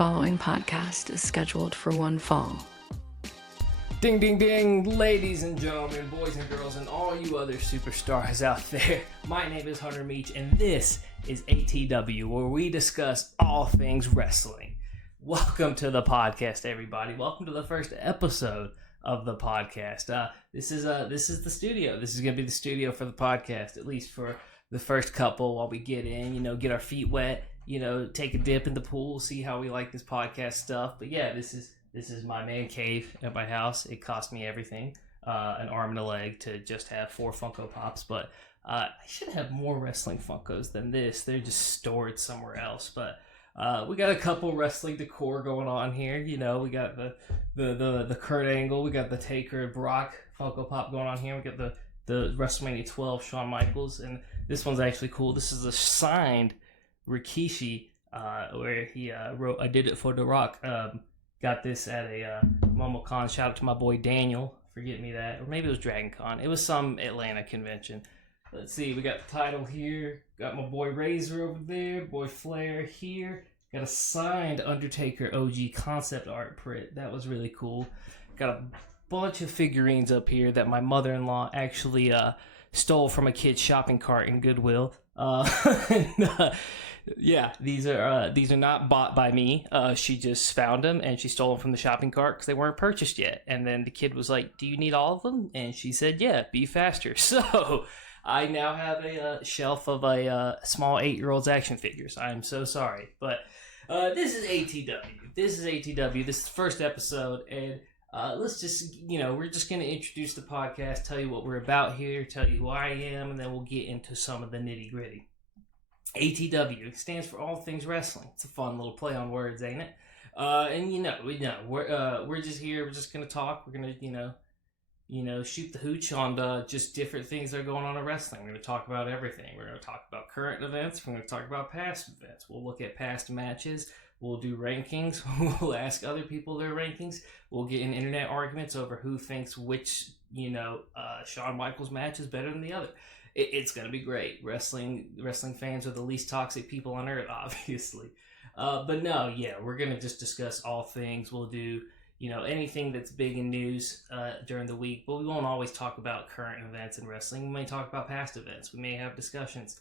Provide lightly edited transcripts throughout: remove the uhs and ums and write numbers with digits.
following podcast is scheduled for one fall. Ding, ding, ding, ladies and gentlemen, boys and girls, and all you other superstars out there. My name is Hunter Meech, and this is ATW, where we discuss all things wrestling. Welcome to the podcast, everybody. Welcome to the first episode of the podcast. This is the studio. This is going to be the studio for the podcast, at least for the first couple while we get in, get our feet wet, take a dip in the pool, see how we like this podcast stuff. But yeah, this is my man cave at my house. It cost me everything, an arm and a leg to just have 4 Funko Pops, but I should have more wrestling Funkos than this. They're just stored somewhere else, but we got a couple wrestling decor going on here. We got the Kurt Angle, we got the Taker and Brock Funko Pop going on here. We got the WrestleMania 12 Shawn Michaels, and this one's actually cool. This is a signed Rikishi, where he wrote "I Did It for The Rock." Got this at a MomoCon. Shout out to my boy Daniel for getting me that, or maybe it was Dragon Con. It was some Atlanta convention. Let's see, we got the title here. Got my boy Razor over there, boy Flair here. Got a signed Undertaker OG concept art print. That was really cool. Got a bunch of figurines up here that my mother-in-law actually stole from a kid's shopping cart in Goodwill. Yeah, these are not bought by me. She just found them and she stole them from the shopping cart because they weren't purchased yet. And then the kid was like, "Do you need all of them?" And she said, "Yeah, be faster." So I now have a shelf of a small 8-year-old's action figures. I'm so sorry, but this is ATW. This is ATW. This is the first episode, and let's just, we're just going to introduce the podcast, tell you what we're about here, tell you who I am, and then we'll get into some of the nitty gritty. ATW stands for All Things Wrestling. It's a fun little play on words, ain't it? And we're just here. We're just gonna talk. We're gonna shoot the hooch on just different things that are going on in wrestling. We're gonna talk about everything. We're gonna talk about current events. We're gonna talk about past events. We'll look at past matches. We'll do rankings. We'll ask other people their rankings. We'll get in internet arguments over who thinks which Shawn Michaels match is better than the other. It's going to be great. Wrestling fans are the least toxic people on earth, obviously. But no, yeah, we're going to just discuss all things. We'll do, anything that's big in news during the week. But we won't always talk about current events in wrestling. We may talk about past events. We may have discussions.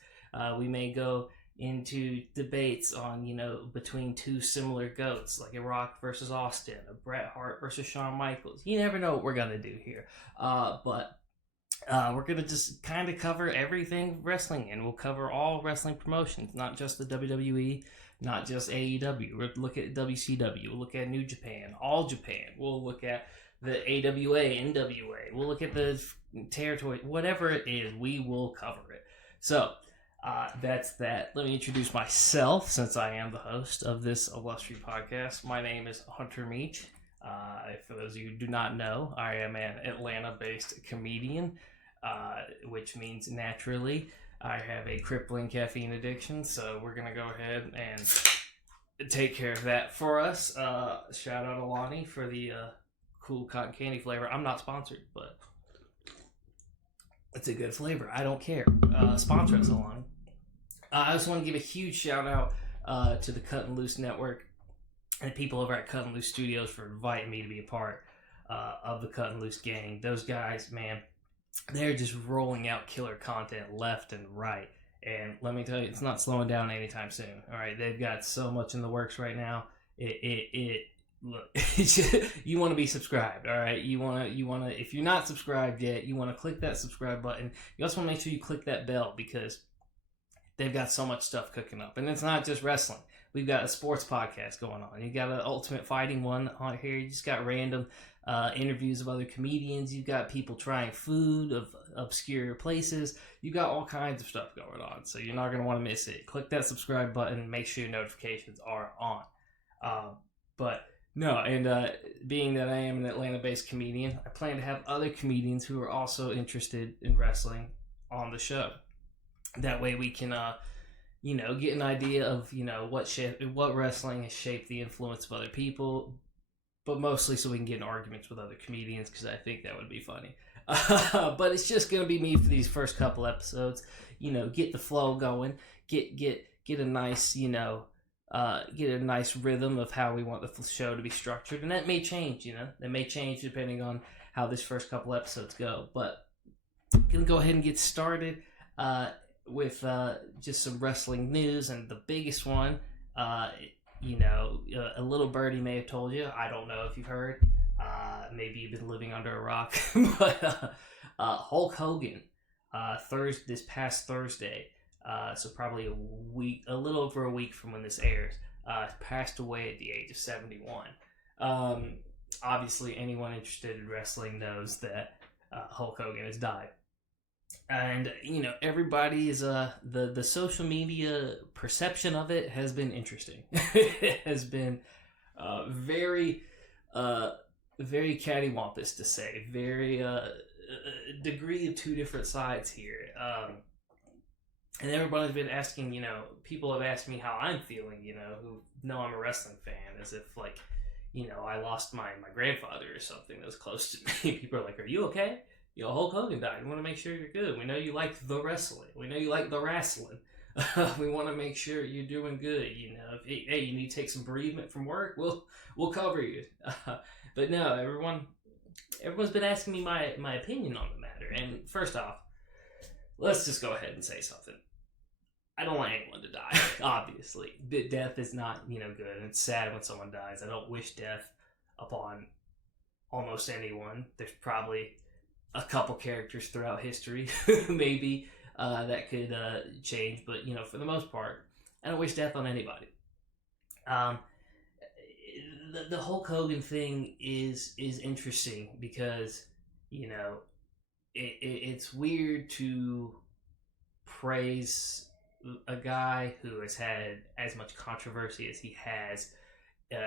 We may go into debates on, between two similar GOATs, like a Rock versus Austin, a Bret Hart versus Shawn Michaels. You never know what we're going to do here. But we're going to just kind of cover everything wrestling, and we'll cover all wrestling promotions, not just the WWE, not just AEW. We'll look at WCW, we'll look at New Japan, All Japan, we'll look at the AWA, NWA, we'll look at the territory, whatever it is, we will cover it. So, that's that. Let me introduce myself, since I am the host of this illustrious podcast. My name is Hunter Meech. For those of you who do not know, I am an Atlanta-based comedian, which means naturally I have a crippling caffeine addiction, so we're going to go ahead and take care of that for us. Shout out Alani for the cool cotton candy flavor. I'm not sponsored, but it's a good flavor. I don't care. Sponsor us, Alani. I just want to give a huge shout out to the Kuttin Loose Network and people over at Kuttin Loose Studios for inviting me to be a part of the Kuttin Loose gang. Those guys, man, they're just rolling out killer content left and right. And let me tell you, it's not slowing down anytime soon. All right, they've got so much in the works right now. Look, you want to be subscribed. All right, you want to. If you're not subscribed yet, you want to click that subscribe button. You also want to make sure you click that bell, because they've got so much stuff cooking up, and it's not just wrestling. We've got a sports podcast going on. You got an Ultimate Fighting one on here. You just got random interviews of other comedians. You've got people trying food of obscure places. You got all kinds of stuff going on, so you're not going to want to miss it. Click that subscribe button. Make sure your notifications are on. But no, and being that I am an Atlanta-based comedian, I plan to have other comedians who are also interested in wrestling on the show. That way we can get an idea of, what wrestling has shaped the influence of other people, but mostly so we can get in arguments with other comedians, because I think that would be funny. But it's just going to be me for these first couple episodes, get the flow going, get a nice, get a nice rhythm of how we want the show to be structured, and that may change. That may change depending on how this first couple episodes go. But I'm gonna go ahead and get started with just some wrestling news, and the biggest one. A little birdie may have told you. I don't know if you've heard. Maybe you've been living under a rock, but Hulk Hogan, this past Thursday. So probably a little over a week from when this airs, passed away at the age of 71. Obviously, anyone interested in wrestling knows that Hulk Hogan has died. And, everybody is, the social media perception of it has been interesting. It has been very, very cattywampus to say. Very, degree of two different sides here. And everybody's been asking, people have asked me how I'm feeling, who know I'm a wrestling fan, as if, I lost my grandfather or something that was close to me. People are like, are you okay? Hulk Hogan died. We want to make sure you're good. We know you like the wrestling. We know you like the wrestling. We want to make sure you're doing good. If you need to take some bereavement from work, we'll cover you. But no, everyone's been asking me my opinion on the matter. And first off, let's just go ahead and say something. I don't want anyone to die, obviously. Death is not, good, and it's sad when someone dies. I don't wish death upon almost anyone. There's probably a couple characters throughout history, maybe, that could change, but, for the most part, I don't wish death on anybody. The Hulk Hogan thing is interesting because, it's weird to praise a guy who has had as much controversy as he has,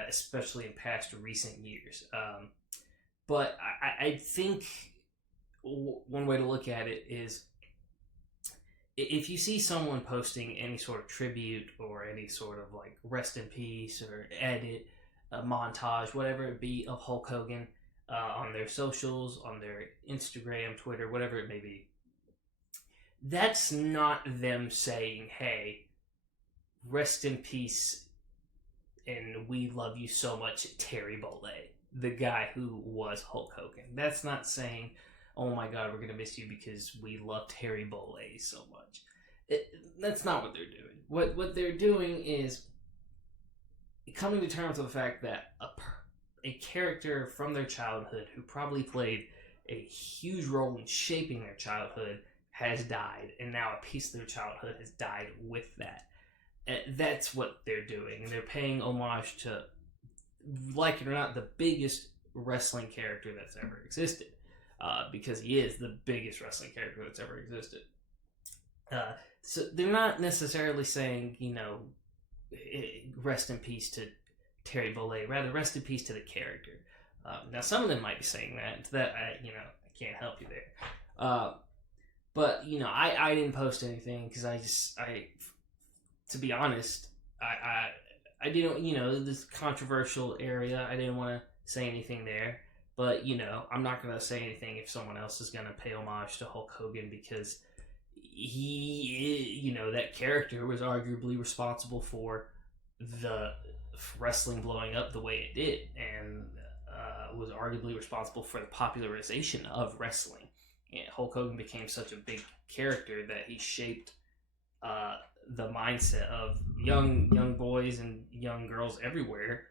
especially in past recent years. But I think one way to look at it is if you see someone posting any sort of tribute or any sort of rest in peace or edit, a montage, whatever it be, of Hulk Hogan on their socials, on their Instagram, Twitter, whatever it may be, that's not them saying, hey, rest in peace and we love you so much, Terry Bollea, the guy who was Hulk Hogan. That's not saying, oh my god, we're going to miss you because we love Terry Bollea so much. That's not what they're doing. What they're doing is coming to terms with the fact that a character from their childhood who probably played a huge role in shaping their childhood has died, and now a piece of their childhood has died with that. That's what they're doing, and they're paying homage to, like it or not, the biggest wrestling character that's ever existed. Because he is the biggest wrestling character that's ever existed. So they're not necessarily saying, rest in peace to Terry Bollea. Rather, rest in peace to the character. Now, some of them might be saying that. That I can't help you there. But I didn't post anything because to be honest, I didn't. This controversial area, I didn't want to say anything there. But, I'm not going to say anything if someone else is going to pay homage to Hulk Hogan because he, that character was arguably responsible for the wrestling blowing up the way it did and was arguably responsible for the popularization of wrestling. And Hulk Hogan became such a big character that he shaped the mindset of young boys and young girls everywhere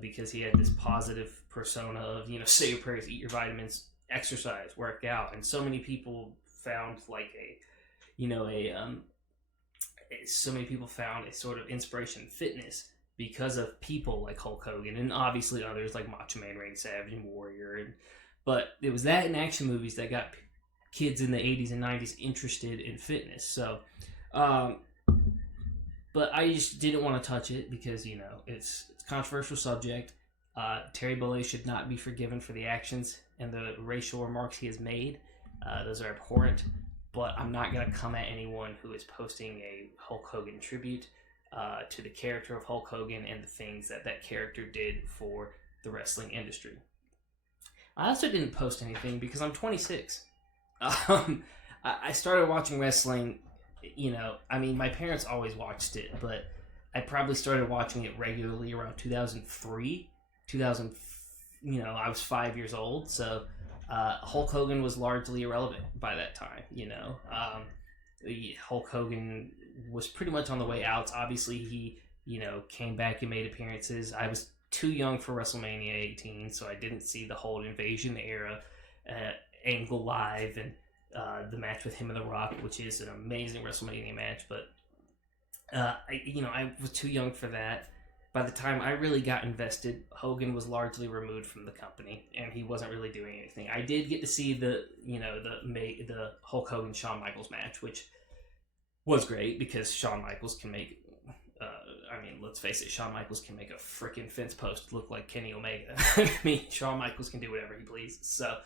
because he had this positive persona of, say your prayers, eat your vitamins, exercise, work out. And so many people found so many people found a sort of inspiration in fitness because of people like Hulk Hogan and obviously others like Macho Man, Randy Savage, and Warrior. But it was that in action movies that got kids in the 80s and 90s interested in fitness. So, but I just didn't want to touch it because, it's a controversial subject. Terry Bollea should not be forgiven for the actions and the racial remarks he has made. Those are abhorrent, but I'm not going to come at anyone who is posting a Hulk Hogan tribute to the character of Hulk Hogan and the things that character did for the wrestling industry. I also didn't post anything because I'm 26. I started watching wrestling, my parents always watched it, but I probably started watching it regularly around 2003, 2000. I was 5 years old, so Hulk Hogan was largely irrelevant by that time. Hulk Hogan was pretty much on the way out. Obviously, he came back and made appearances. I was too young for WrestleMania 18, so I didn't see the whole Invasion era angle live, and the match with him and The Rock, which is an amazing WrestleMania match. But I was too young for that. By the time I really got invested, Hogan was largely removed from the company, and he wasn't really doing anything. I did get to see the Hulk Hogan Shawn Michaels match, which was great because Shawn Michaels can make. Let's face it, Shawn Michaels can make a freaking fence post look like Kenny Omega. Shawn Michaels can do whatever he pleases. So,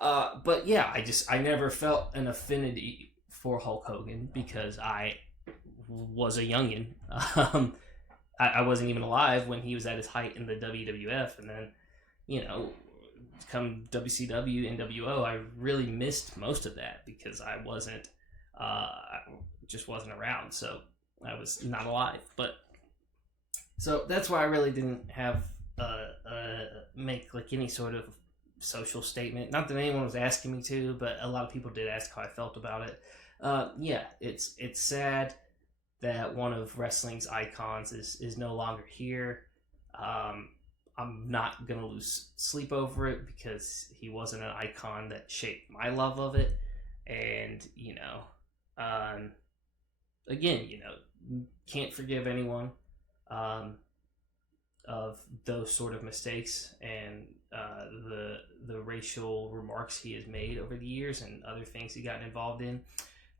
but yeah, I never felt an affinity for Hulk Hogan because I was a youngin. I wasn't even alive when he was at his height in the WWF, and then, come WCW, NWO, I really missed most of that because I just wasn't around, so I was not alive. But so that's why I really didn't have make like any sort of social statement. Not that anyone was asking me to, but a lot of people did ask how I felt about it. It's sad that one of wrestling's icons is no longer here. I'm not gonna lose sleep over it because he wasn't an icon that shaped my love of it, and again, can't forgive anyone of those sort of mistakes and the racial remarks he has made over the years and other things he got involved in.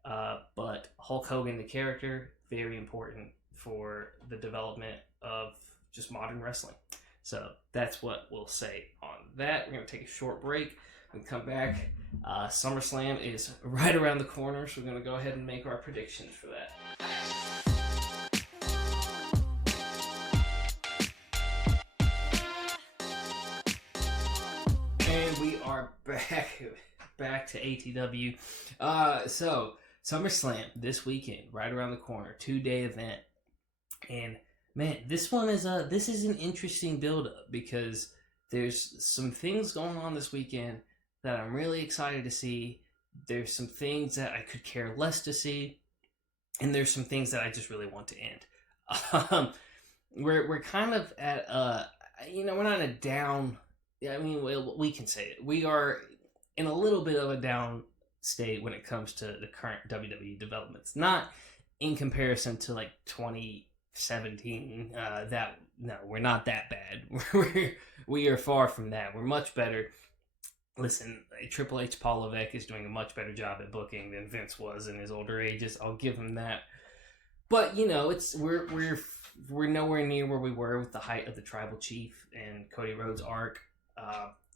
But Hulk Hogan, the character, very important for the development of just modern wrestling. So that's what we'll say on that. We're going to take a short break and come back. SummerSlam is right around the corner, so we're going to go ahead and make our predictions for that. And we are back to ATW. So SummerSlam this weekend, right around the corner, 2-day event, and man, this is an interesting build-up because there's some things going on this weekend that I'm really excited to see. There's some things that I could care less to see, and there's some things that I just really want to end. We're kind of at we're not a down. We can say it. We are in a little bit of a down state when it comes to the current WWE developments. Not in comparison to like 2017. We're not that bad. We are far from that. We're much better. Listen, Triple H Paul Levesque is doing a much better job at booking than Vince was in his older ages. I'll give him that. But we're nowhere near where we were with the height of the Tribal Chief and Cody Rhodes arc.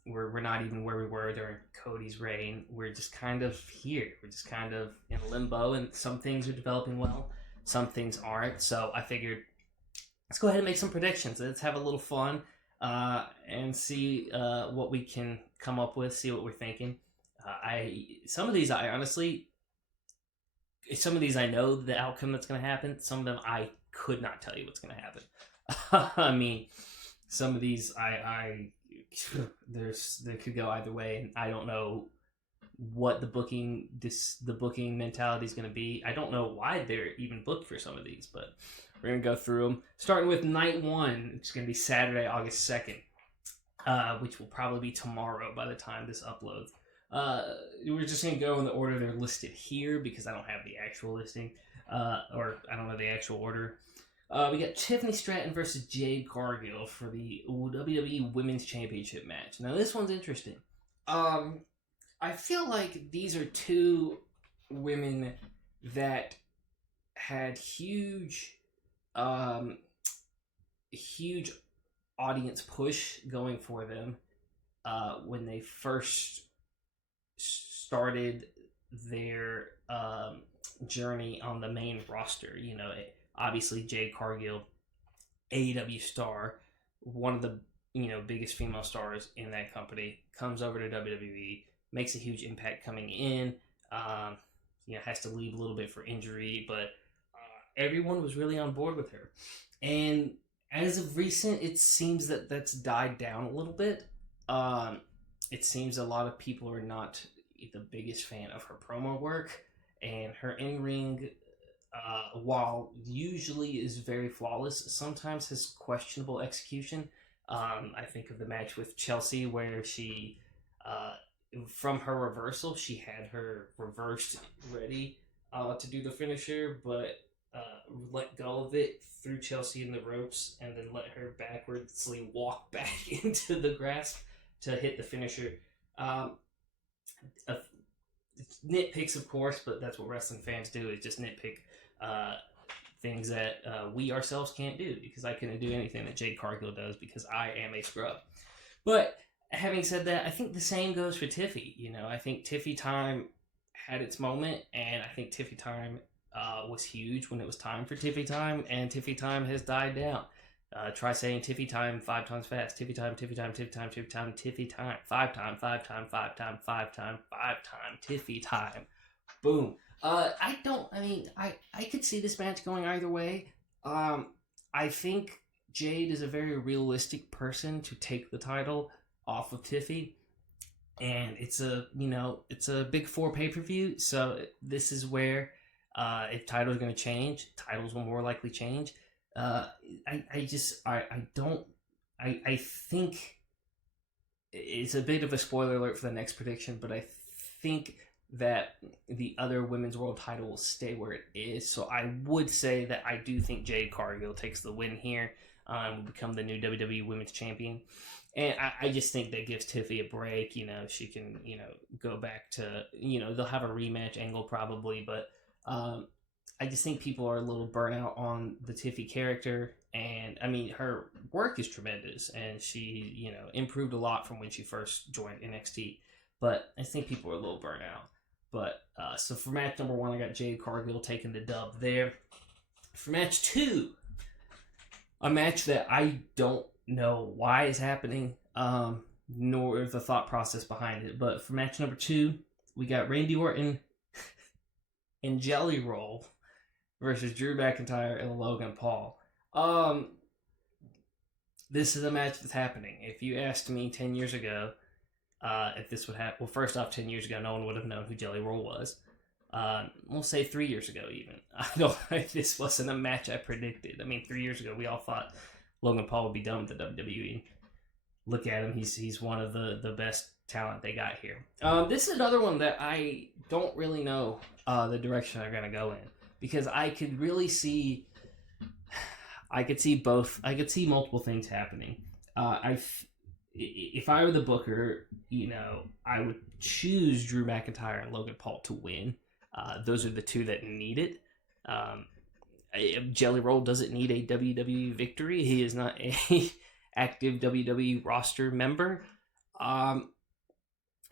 We're not even where we were during Cody's reign. We're just kind of here. We're just kind of in limbo, and some things are developing well, some things aren't. So I figured, let's go ahead and make some predictions. Let's have a little fun and see what we can come up with, see what we're thinking. Some of these I know the outcome that's going to happen. Some of them I could not tell you what's going to happen. Some of these there could go either way, and I don't know what the booking mentality is going to be. I don't know why they're even booked for some of these, but we're going to go through them. Starting with night one, it's going to be Saturday, August 2nd, which will probably be tomorrow by the time this uploads. We're just going to go in the order they're listed here because I don't have the actual listing, or I don't know the actual order. We got Tiffany Stratton versus Jade Cargill for the WWE Women's Championship match. Now, this one's interesting. I feel like these are two women that had huge audience push going for them when they first started their journey on the main roster. Obviously, Jade Cargill, AEW star, one of the biggest female stars in that company, comes over to WWE, makes a huge impact coming in. Has to leave a little bit for injury, but everyone was really on board with her. And as of recent, it seems that that's died down a little bit. It seems a lot of people are not the biggest fan of her promo work, and her in-ring, while usually is very flawless, sometimes has questionable execution. I think of the match with Chelsea where she, from her reversal, she had her reversed ready to do the finisher, but let go of it, threw Chelsea in the ropes, and then let her backwardsly walk back into the grasp to hit the finisher. Nitpicks, of course, but that's what wrestling fans do, is just nitpick things that we ourselves can't do, because I couldn't do anything that Jade Cargill does because I am a scrub. But having said that, I think the same goes for Tiffy. I think Tiffy Time had its moment, and I think Tiffy Time was huge when it was time for Tiffy Time, and Tiffy Time has died down. Try saying Tiffy Time 5 times fast. Tiffy Time, Tiffy Time, Tiffy Time, Tiffy Time, Tiffy Time. 5 time, 5 time, 5 time, 5 time, 5 time, Tiffy Time. Boom. I could see this match going either way. I think Jade is a very realistic person to take the title off of Tiffy. And it's a Big 4 pay-per-view, so this is where, if titles are going to change, titles will more likely change. I think it's a bit of a spoiler alert for the next prediction, but I think that the other women's world title will stay where it is. So I would say that I do think Jade Cargill takes the win here, will become the new WWE Women's Champion. And I just think that gives Tiffy a break. She can, go back to, they'll have a rematch angle probably, but I just think people are a little burnt out on the Tiffy character. And I mean, her work is tremendous, and she, improved a lot from when she first joined NXT. But I think people are a little burnt out. But so for match number 1, I got Jade Cargill taking the dub there. For match 2, a match that I don't know why it's happening, nor the thought process behind it. But for match number 2, we got Randy Orton and Jelly Roll versus Drew McIntyre and Logan Paul. This is a match that's happening. If you asked me 10 years ago if this would happen, well, first off, 10 years ago, no one would have known who Jelly Roll was. We'll say 3 years ago even. I don't think this wasn't a match I predicted. I mean, 3 years ago, we all thought Logan Paul would be done with the WWE. Look at him. He's one of the best talent they got here. This is another one that I don't really know the direction they're going to go in, because I could really see... I could see multiple things happening. If I were the booker, I would choose Drew McIntyre and Logan Paul to win. Those are the two that need it. Jelly Roll doesn't need a WWE victory. He is not a active WWE roster member.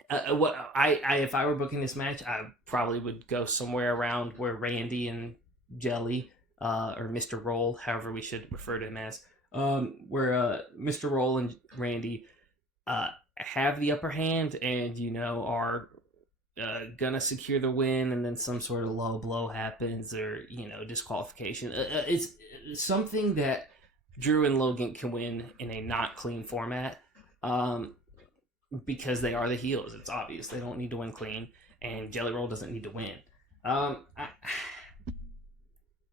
If I were booking this match, I probably would go somewhere around where Randy and Jelly, or Mr. Roll, however we should refer to him as, where Mr. Roll and Randy have the upper hand and, are gonna secure the win, and then some sort of low blow happens, or, disqualification. It's something that Drew and Logan can win in a not clean format, because they are the heels. It's obvious. They don't need to win clean, and Jelly Roll doesn't need to win.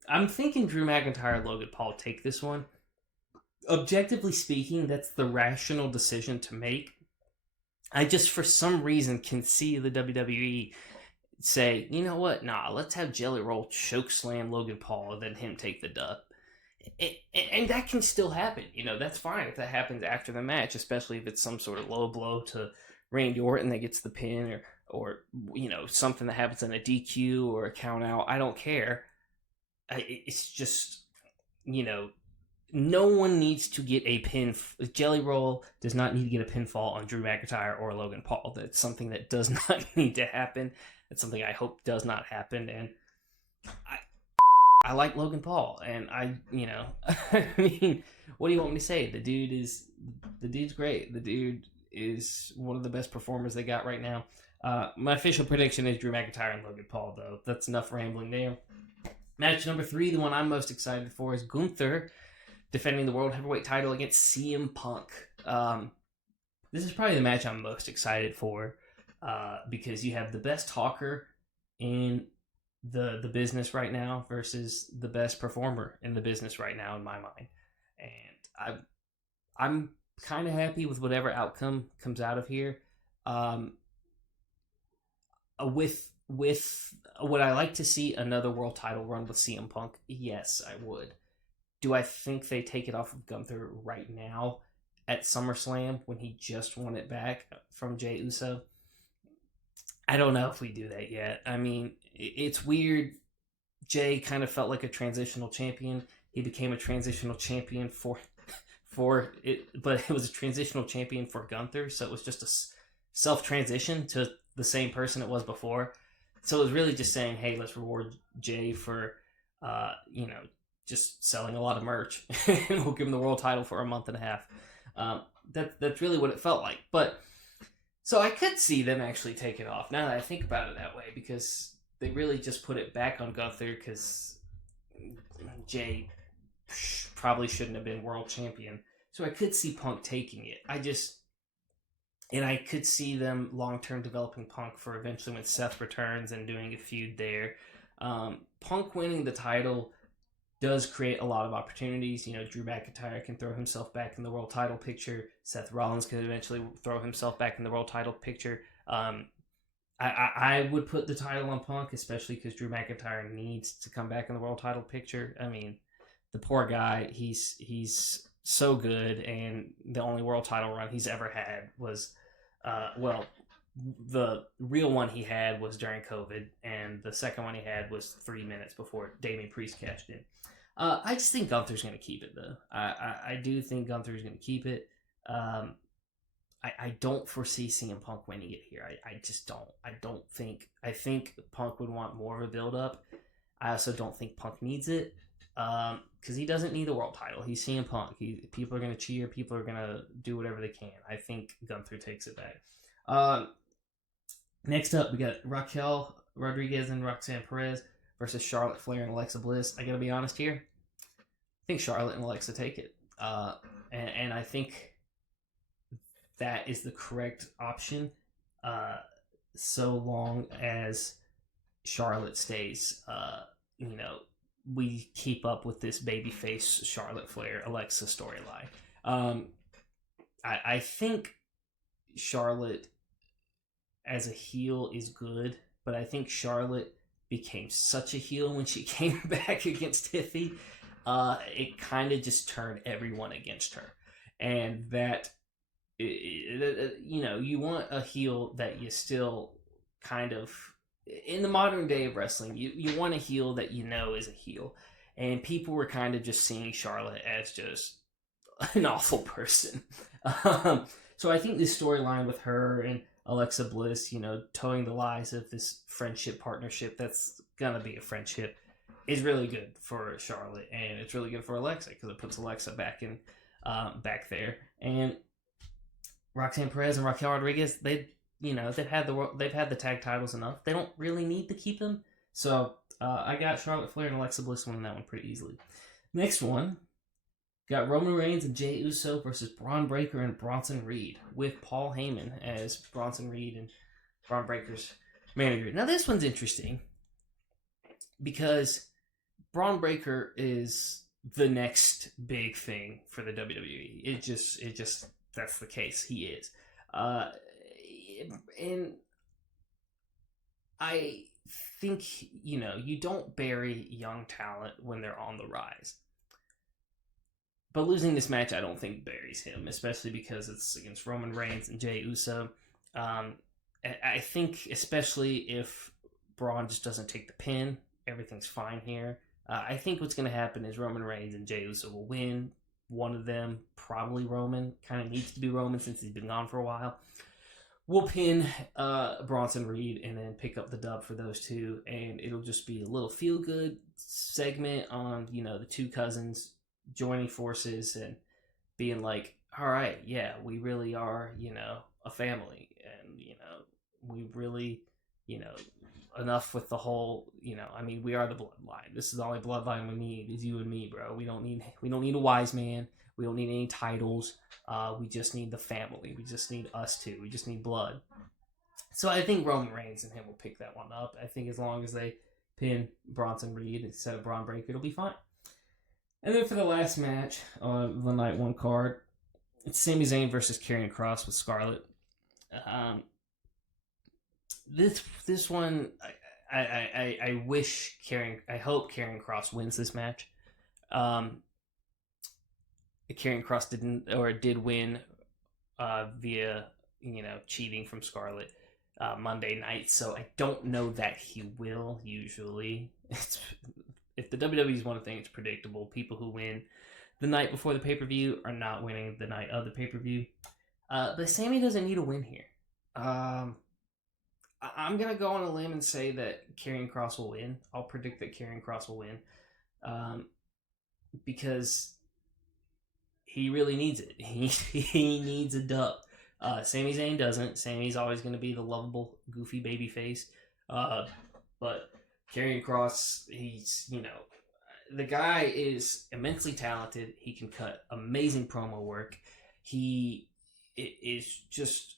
I'm thinking Drew McIntyre and Logan Paul take this one. Objectively speaking, that's the rational decision to make. I just, for some reason, can see the WWE say, you know what, let's have Jelly Roll chokeslam Logan Paul and then him take the dub. And that can still happen. That's fine if that happens after the match, especially if it's some sort of low blow to Randy Orton that gets the pin, or something that happens in a DQ or a count out. I don't care. It's just, no one needs to get a pin. Jelly Roll does not need to get a pinfall on Drew McIntyre or Logan Paul. That's something that does not need to happen. That's something I hope does not happen. And I like Logan Paul, and I mean, what do you want me to say? The dude's great. The dude is one of the best performers they got right now. My official prediction is Drew McIntyre and Logan Paul, though. That's enough rambling there. Match number 3, the one I'm most excited for, is Gunther defending the World Heavyweight title against CM Punk. This is probably the match I'm most excited for because you have the best talker in the business right now versus the best performer in the business right now, in my mind. And I'm kind of happy with whatever outcome comes out of here. With would I like to see another world title run with CM Punk? Yes, I would. Do I think they take it off of Gunther right now at SummerSlam when he just won it back from Jey Uso? I don't know if we do that yet. I mean, it's weird. Jey kind of felt like a transitional champion. He became a transitional champion for it, but it was a transitional champion for Gunther, so it was just a self-transition to the same person it was before. So it was really just saying, hey, let's reward Jey for, just selling a lot of merch, and we'll give him the world title for a month and a half. That's really what it felt like. But so I could see them actually take it off now that I think about it that way, because they really just put it back on Gunther because Jey probably shouldn't have been world champion. So I could see Punk taking it. And I could see them long-term developing Punk for eventually when Seth returns and doing a feud there. Punk winning the title does create a lot of opportunities. Drew McIntyre can throw himself back in the world title picture. Seth Rollins could eventually throw himself back in the world title picture. I would put the title on Punk, especially because Drew McIntyre needs to come back in the world title picture. I mean, the poor guy, he's so good, and the only world title run he's ever had was, the real one he had was during COVID, and the second one he had was 3 minutes before Damian Priest cashed in. I just think Gunther's going to keep it, though. I do think Gunther's going to keep it. I don't foresee CM Punk winning it here. I just don't. I think Punk would want more of a build-up. I also don't think Punk needs it because he doesn't need the world title. He's CM Punk. People are going to cheer. People are going to do whatever they can. I think Gunther takes it back. Next up, we got Raquel Rodriguez and Roxanne Perez versus Charlotte Flair and Alexa Bliss. I got to be honest here. I think Charlotte and Alexa take it. And I think that is the correct option so long as Charlotte stays, we keep up with this babyface Charlotte Flair Alexa storyline. I think Charlotte as a heel is good, but I think Charlotte became such a heel when she came back against Tiffy. It kind of just turned everyone against her, and that you want a heel that you still kind of, in the modern day of wrestling, you want a heel that is a heel, and people were kind of just seeing Charlotte as just an awful person. So I think this storyline with her and Alexa Bliss, towing the lies of this friendship partnership that's gonna be a friendship, is really good for Charlotte, and it's really good for Alexa because it puts Alexa back there. And Roxanne Perez and Raquel Rodriguez, they've had the tag titles enough. They don't really need to keep them. So I got Charlotte Flair and Alexa Bliss winning that one pretty easily. Next one, got Roman Reigns and Jey Uso versus Braun Breaker and Bronson Reed, with Paul Heyman as Bronson Reed and Braun Breaker's manager. Now this one's interesting because Braun Breaker is the next big thing for the WWE. It just that's the case. He is. And I think, you don't bury young talent when they're on the rise. But losing this match, I don't think buries him, especially because it's against Roman Reigns and Jey Uso. I think, especially if Braun just doesn't take the pin, everything's fine here. I think what's going to happen is Roman Reigns and Jey Uso will win. One of them, probably Roman, kind of needs to be Roman since he's been gone for a while. We'll pin Bronson Reed and then pick up the dub for those two, and it'll just be a little feel-good segment on, the two cousins joining forces and being like, all right, yeah, we really are, a family, and, we really enough with the whole, I mean, we are the bloodline. This is the only bloodline we need is you and me, bro. We don't need a wise man. We don't need any titles. We just need the family. We just need us two. We just need blood. So I think Roman Reigns and him will pick that one up. I think as long as they pin Bronson Reed instead of Braun Breaker, it'll be fine. And then for the last match on the night one card, it's Sami Zayn versus Karrion Kross with Scarlett. This one, I wish I hope Karrion Kross wins this match. Karrion Kross did win via cheating from Scarlett Monday night, so I don't know that he will. Usually, if the WWE's one thing, it's predictable. People who win the night before the pay-per-view are not winning the night of the pay-per-view. But Sami doesn't need a win here. I'm going to go on a limb and say that Karrion Kross will win. I'll predict that Karrion Kross will win. Because he really needs it. He needs a dub. Sami Zayn doesn't. Sami's always going to be the lovable, goofy baby face. But Karrion Kross, he's, the guy is immensely talented. He can cut amazing promo work. He is just,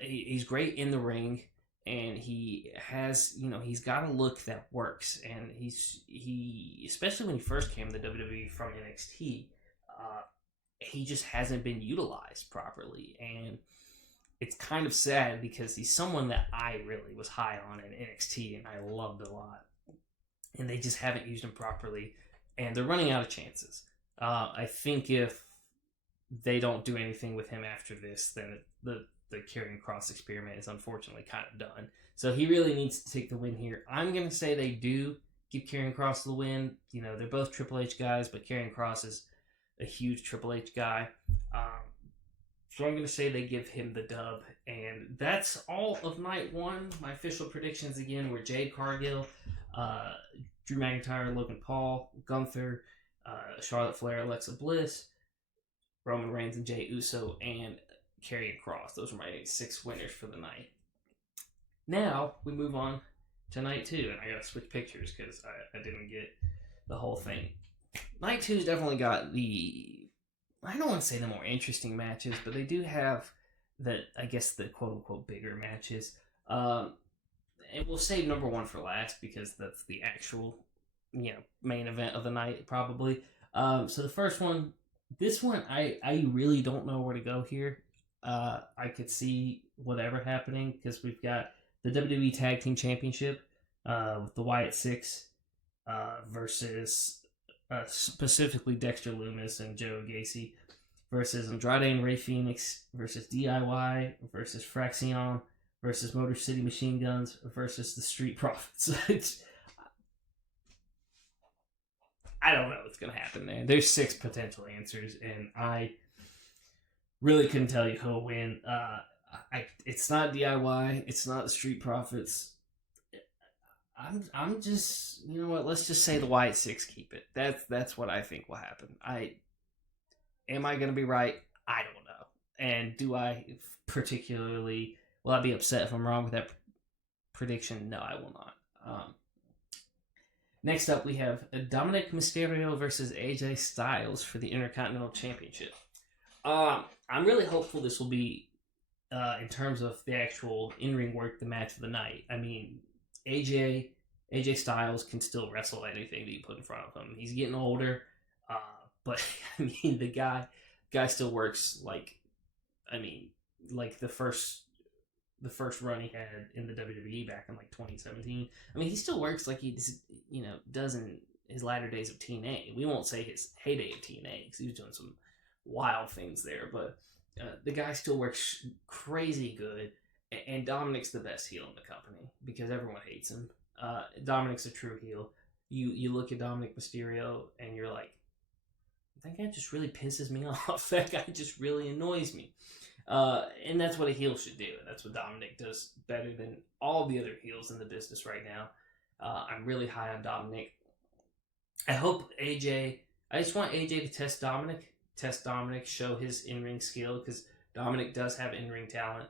he's great in the ring. And he has, he's got a look that works. And he especially when he first came to WWE from NXT, he just hasn't been utilized properly. And it's kind of sad because he's someone that I really was high on in NXT and I loved a lot. And they just haven't used him properly. And they're running out of chances. I think if they don't do anything with him after this, then the Karrion Kross experiment is unfortunately kind of done. So he really needs to take the win here. I'm going to say they do give Karrion Kross the win. They're both Triple H guys, but Karrion Kross is a huge Triple H guy. So I'm going to say they give him the dub. And that's all of night one. My official predictions again were Jade Cargill, Drew McIntyre, Logan Paul, Gunther, Charlotte Flair, Alexa Bliss, Roman Reigns and Jey Uso, and Karrion Kross. Those are my 6 winners for the night. Now we move on to night 2, and I gotta switch pictures because I didn't get the whole thing. Night 2's definitely got I don't want to say the more interesting matches, but they do have the quote unquote bigger matches. And we'll save number 1 for last because that's the actual main event of the night probably. So the first one, this one I really don't know where to go here. I could see whatever happening because we've got the WWE Tag Team Championship with the Wyatt Six versus specifically Dexter Lumis and Joe Gacy versus Andrade and Rey Fenix versus DIY versus Fraxion versus Motor City Machine Guns versus the Street Profits. I don't know what's going to happen there. There's 6 potential answers, and I really couldn't tell you who'll win. It's not DIY. It's not the Street Profits. I'm just, let's just say the Wyatt Six keep it. That's what I think will happen. Am I going to be right? I don't know. And do I will I be upset if I'm wrong with that prediction? No, I will not. Next up, we have Dominic Mysterio versus AJ Styles for the Intercontinental Championship. I'm really hopeful this will be, in terms of the actual in-ring work, the match of the night. I mean, AJ Styles can still wrestle anything that you put in front of him. He's getting older, but I mean, the guy still works like the first run he had in the WWE back in 2017. I mean, he still works like he does in his latter days of TNA. We won't say his heyday of TNA because he was doing some wild things there, but the guy still works crazy good, and Dominic's the best heel in the company because everyone hates him. Dominic's a true heel. You look at Dominic Mysterio and you're like, that guy just really pisses me off. That guy just really annoys me. And that's what a heel should do. And that's what Dominic does better than all the other heels in the business right now. I'm really high on Dominic. I just want AJ to test Dominic, show his in-ring skill, because Dominic does have in-ring talent.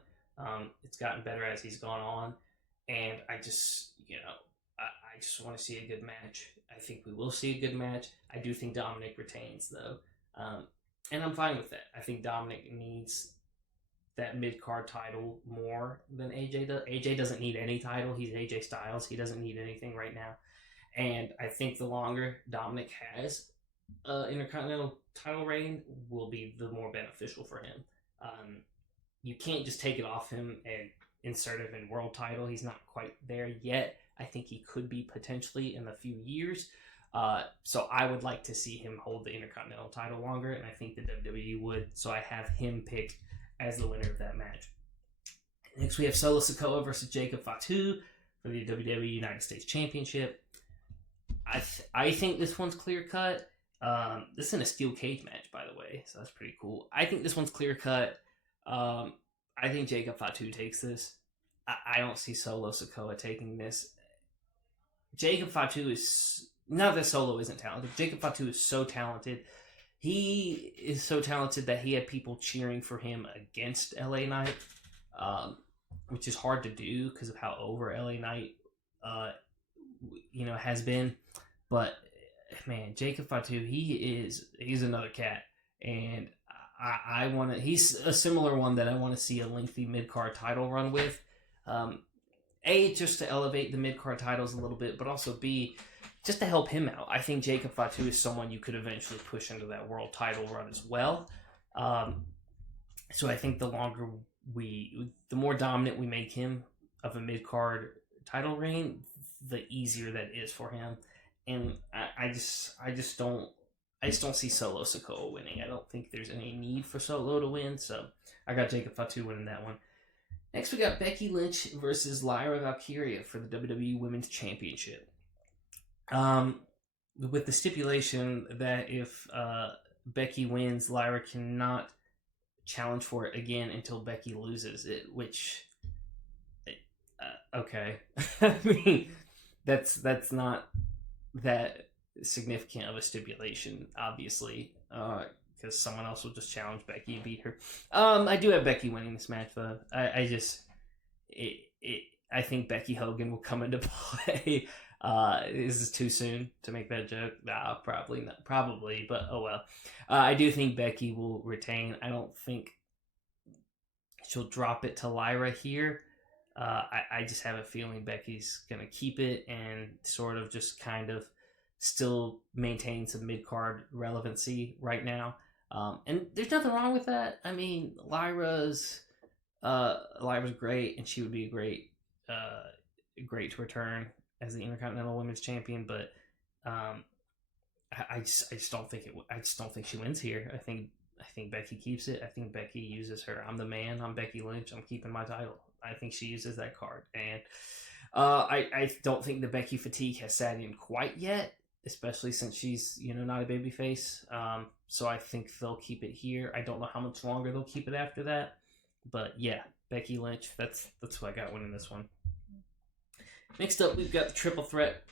It's gotten better as he's gone on. And I just, I just want to see a good match. I think we will see a good match. I do think Dominic retains, though. And I'm fine with that. I think Dominic needs that mid card title more than AJ does. AJ doesn't need any title. He's AJ Styles. He doesn't need anything right now. And I think the longer Dominic has Intercontinental title reign will be the more beneficial for him. You can't just take it off him and insert him in world title. He's not quite there yet. I think he could be potentially in a few years. So I would like to see him hold the Intercontinental title longer, and I think the WWE would. So I have him picked as the winner of that match. Next, we have Solo Sikoa versus Jacob Fatu for the WWE United States Championship. I think this one's clear cut. This is in a steel cage match, by the way, so that's pretty cool. I think this one's clear cut. I think Jacob Fatu takes this. I don't see Solo Sikoa taking this. Jacob Fatu is, not that Solo isn't talented, Jacob Fatu is so talented. He is so talented that he had people cheering for him against LA Knight, which is hard to do because of how over LA Knight, has been. But man, Jacob Fatu, he's another cat, and I want to. He's a similar one that I want to see a lengthy mid card title run with. Just to elevate the mid card titles a little bit, but also B, just to help him out. I think Jacob Fatu is someone you could eventually push into that world title run as well. So I think the more dominant we make him of a mid card title reign, the easier that is for him. And I just don't see Solo Sikoa winning. I don't think there's any need for Solo to win, so I got Jacob Fatu winning that one. Next, we got Becky Lynch versus Lyra Valkyria for the WWE Women's Championship. With the stipulation that if Becky wins, Lyra cannot challenge for it again until Becky loses it, which, okay. I mean, that's not that significant of a stipulation, obviously, because someone else will just challenge Becky and beat her. I do have Becky winning this match, though. I think Becky Hogan will come into play. Is this too soon to make that joke? Nah, probably not. Probably, but oh well. I do think Becky will retain. I don't think she'll drop it to Lyra here. I just have a feeling Becky's going to keep it and sort of just kind of still maintain some mid-card relevancy right now. And there's nothing wrong with that. I mean, Lyra's great, and she would be great to return as the Intercontinental Women's Champion. But I just don't think she wins here. I think Becky keeps it. I think Becky uses her. I'm the man. I'm Becky Lynch. I'm keeping my title. I think she uses that card, and I don't think the Becky fatigue has sat in quite yet, especially since she's not a babyface. So I think they'll keep it here. I don't know how much longer they'll keep it after that, but yeah, Becky Lynch. That's what I got winning this one. Next up, we've got the triple threat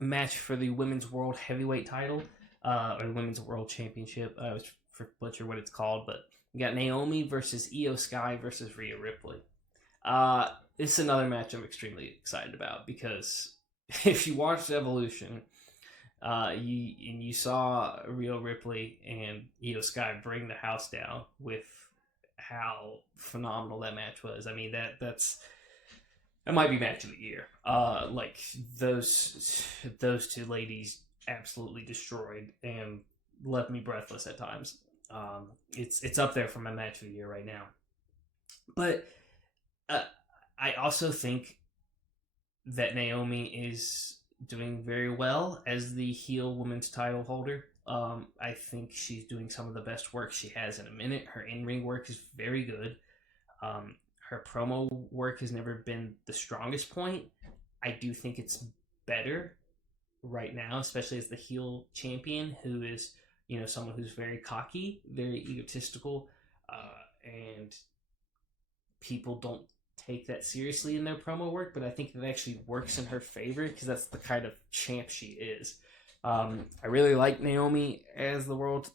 match for the Women's World Heavyweight title, or the Women's World Championship. I was butcher what it's called, but we got Naomi versus Io Sky versus Rhea Ripley. This is another match I'm extremely excited about because if you watched Evolution, you saw Rhea Ripley and Io Sky bring the house down with how phenomenal that match was. I mean, that might be match of the year. Like those two ladies absolutely destroyed and left me breathless at times. It's up there for my match of the year right now. But I also think that Naomi is doing very well as the heel women's title holder. I think she's doing some of the best work she has in a minute. Her in-ring work is very good. Her promo work has never been the strongest point. I do think it's better right now, especially as the heel champion, who is, someone who's very cocky, very egotistical, and people don't take that seriously in their promo work, but I think it actually works in her favor because that's the kind of champ she is. I really like Naomi as the world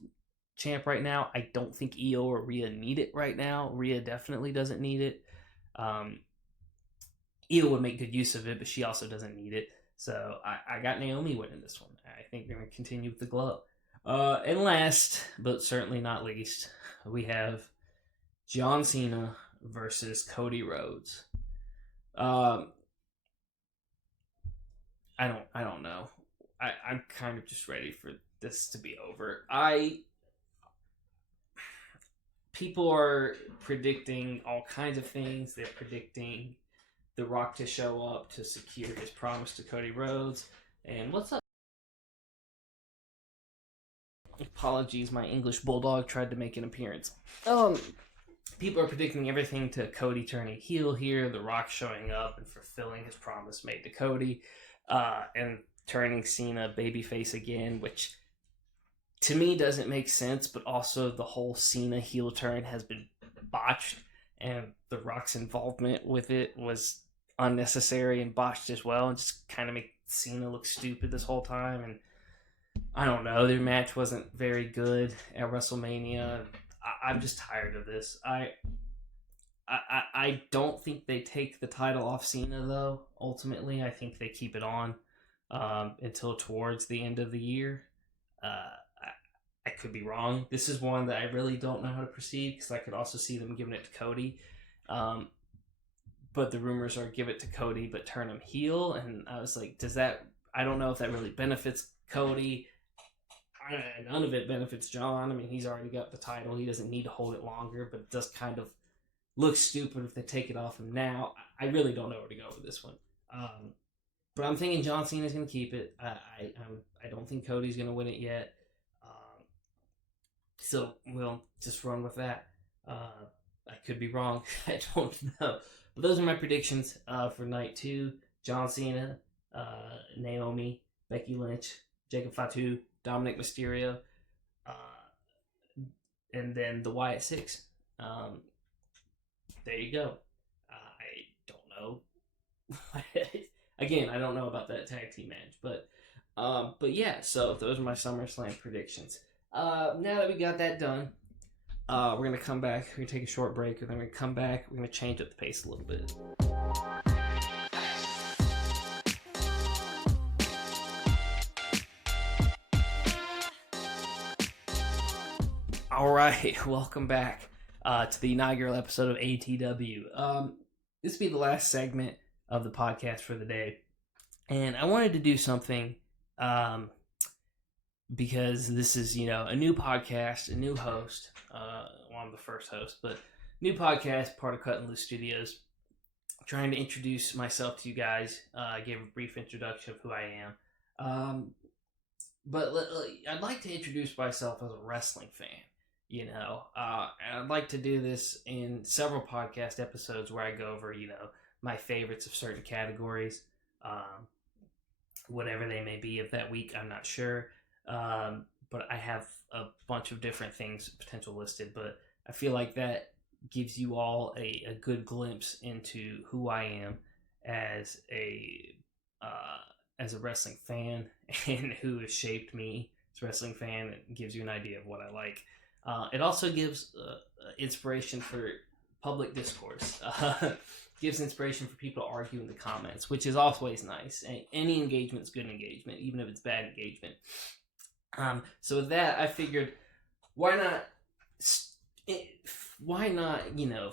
champ right now. I don't think Io or Rhea need it right now. Rhea definitely doesn't need it. Io would make good use of it, but she also doesn't need it. So I got Naomi winning this one. I think they're going to continue with the glow. And last, but certainly not least, we have John Cena versus Cody Rhodes. I don't know. I'm kind of just ready for this to be over. People are predicting all kinds of things. They're predicting The Rock to show up to secure his promise to Cody Rhodes. And what's up? Apologies, my English bulldog tried to make an appearance. People are predicting everything to Cody turning heel here, The Rock showing up and fulfilling his promise made to Cody, and turning Cena babyface again, which to me doesn't make sense, but also the whole Cena heel turn has been botched, and The Rock's involvement with it was unnecessary and botched as well, and just kind of make Cena look stupid this whole time. And I don't know, their match wasn't very good at WrestleMania. I'm just tired of this. I don't think they take the title off Cena, though. Ultimately, I think they keep it on until towards the end of the year. I could be wrong. This is one that I really don't know how to proceed, because I could also see them giving it to Cody. But the rumors are give it to Cody, but turn him heel. And I was like, I don't know if that really benefits Cody. None of it benefits John. I mean, he's already got the title. He doesn't need to hold it longer, but it does kind of look stupid if they take it off him now. I really don't know where to go with this one. But I'm thinking John Cena's going to keep it. I don't think Cody's going to win it yet. So we'll just run with that. I could be wrong. I don't know. But those are my predictions for night 2. John Cena, Naomi, Becky Lynch, Jacob Fatu, Dominic Mysterio, and then the Wyatt Six. There you go. I don't know. Again, I don't know about that tag team match, but yeah. So those are my SummerSlam predictions. Now that we got that done, we're gonna come back. We're gonna take a short break, and then we're gonna come back. We're gonna change up the pace a little bit. All right, welcome back to the inaugural episode of ATW. This will be the last segment of the podcast for the day, and I wanted to do something because this is, a new podcast, a new host. Well, I'm the first host, but new podcast, part of Kuttin Loose Studios. Trying to introduce myself to you guys. I gave a brief introduction of who I am, but I'd like to introduce myself as a wrestling fan. And I'd like to do this in several podcast episodes where I go over, my favorites of certain categories, whatever they may be of that week. I'm not sure. But I have a bunch of different things potential listed, but I feel like that gives you all a good glimpse into who I am as a wrestling fan and who has shaped me as a wrestling fan. It gives you an idea of what I like. It also gives inspiration for public discourse. Gives inspiration for people to argue in the comments, which is always nice. Any engagement is good engagement, even if it's bad engagement. So with that, I figured, why not,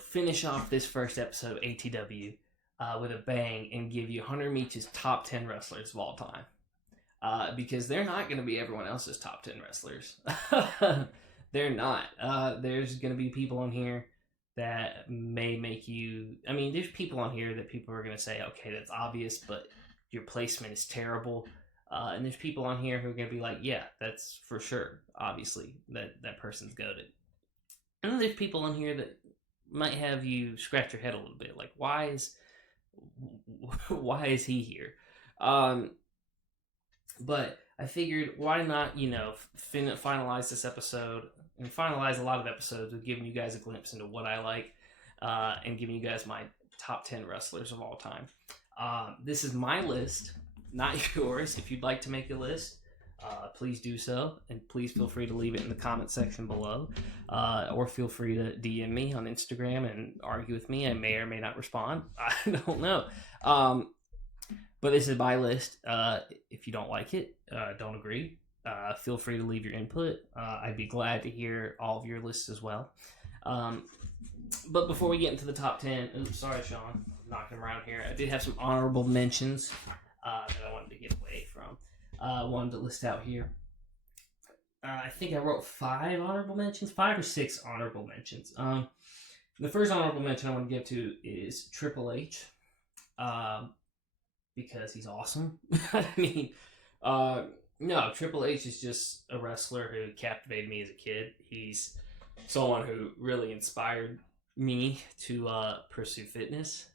finish off this first episode of ATW with a bang and give you Hunter Meech's top 10 wrestlers of all time. Because they're not going to be everyone else's top 10 wrestlers. They're not. There's going to be people on here that may make you... I mean, there's people on here that people are going to say, okay, that's obvious, but your placement is terrible. And there's people on here who are going to be like, yeah, that's for sure, obviously, that person's goated. And then there's people on here that might have you scratch your head a little bit, like, why is he here? But I figured, why not, finalize this episode and finalize a lot of episodes with giving you guys a glimpse into what I like, and giving you guys my top 10 wrestlers of all time. This is my list, not yours. If you'd like to make a list, please do so, and please feel free to leave it in the comment section below, or feel free to DM me on Instagram and argue with me. I may or may not respond. I don't know. But this is my list. If you don't like it, don't agree, feel free to leave your input. I'd be glad to hear all of your lists as well. But before we get into the top 10, oops, sorry, Sean, I'm knocking around here. I did have some honorable mentions that I wanted to get away from. Wanted to list out here. I think I wrote 5 or 6 honorable mentions. The first honorable mention I want to give to is Triple H, because he's awesome. I mean, no, Triple H is just a wrestler who captivated me as a kid. He's someone who really inspired me to pursue fitness,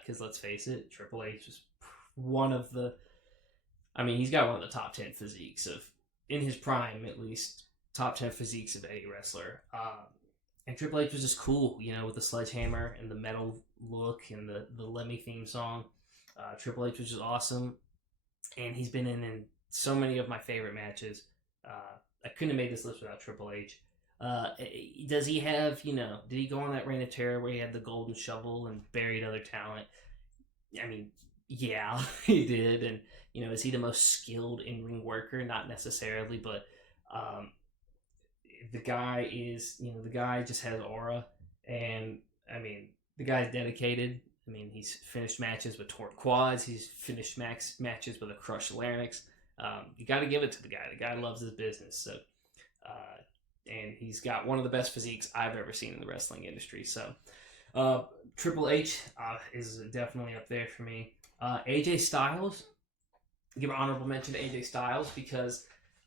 because let's face it, Triple H was one of the, I mean, he's got one of the top 10 physiques of, in his prime at least, top 10 physiques of any wrestler. And Triple H was just cool, you know, with the sledgehammer and the metal look and the Lemmy theme song. Triple H was just awesome, and he's been in so many of my favorite matches. I couldn't have made this list without Triple H. Does he have, you know, did he go on that reign of terror where he had the golden shovel and buried other talent? I mean, yeah, he did. And, you know, is he the most skilled in-ring worker? Not necessarily, but the guy is, you know, the guy just has aura. And, I mean, the guy's dedicated. I mean, he's finished matches with torn quads. He's finished matches with a crushed larynx. You got to give it to the guy. The guy loves his business. So, and he's got one of the best physiques I've ever seen in the wrestling industry. So, Triple H is definitely up there for me. AJ Styles, give an honorable mention to AJ Styles because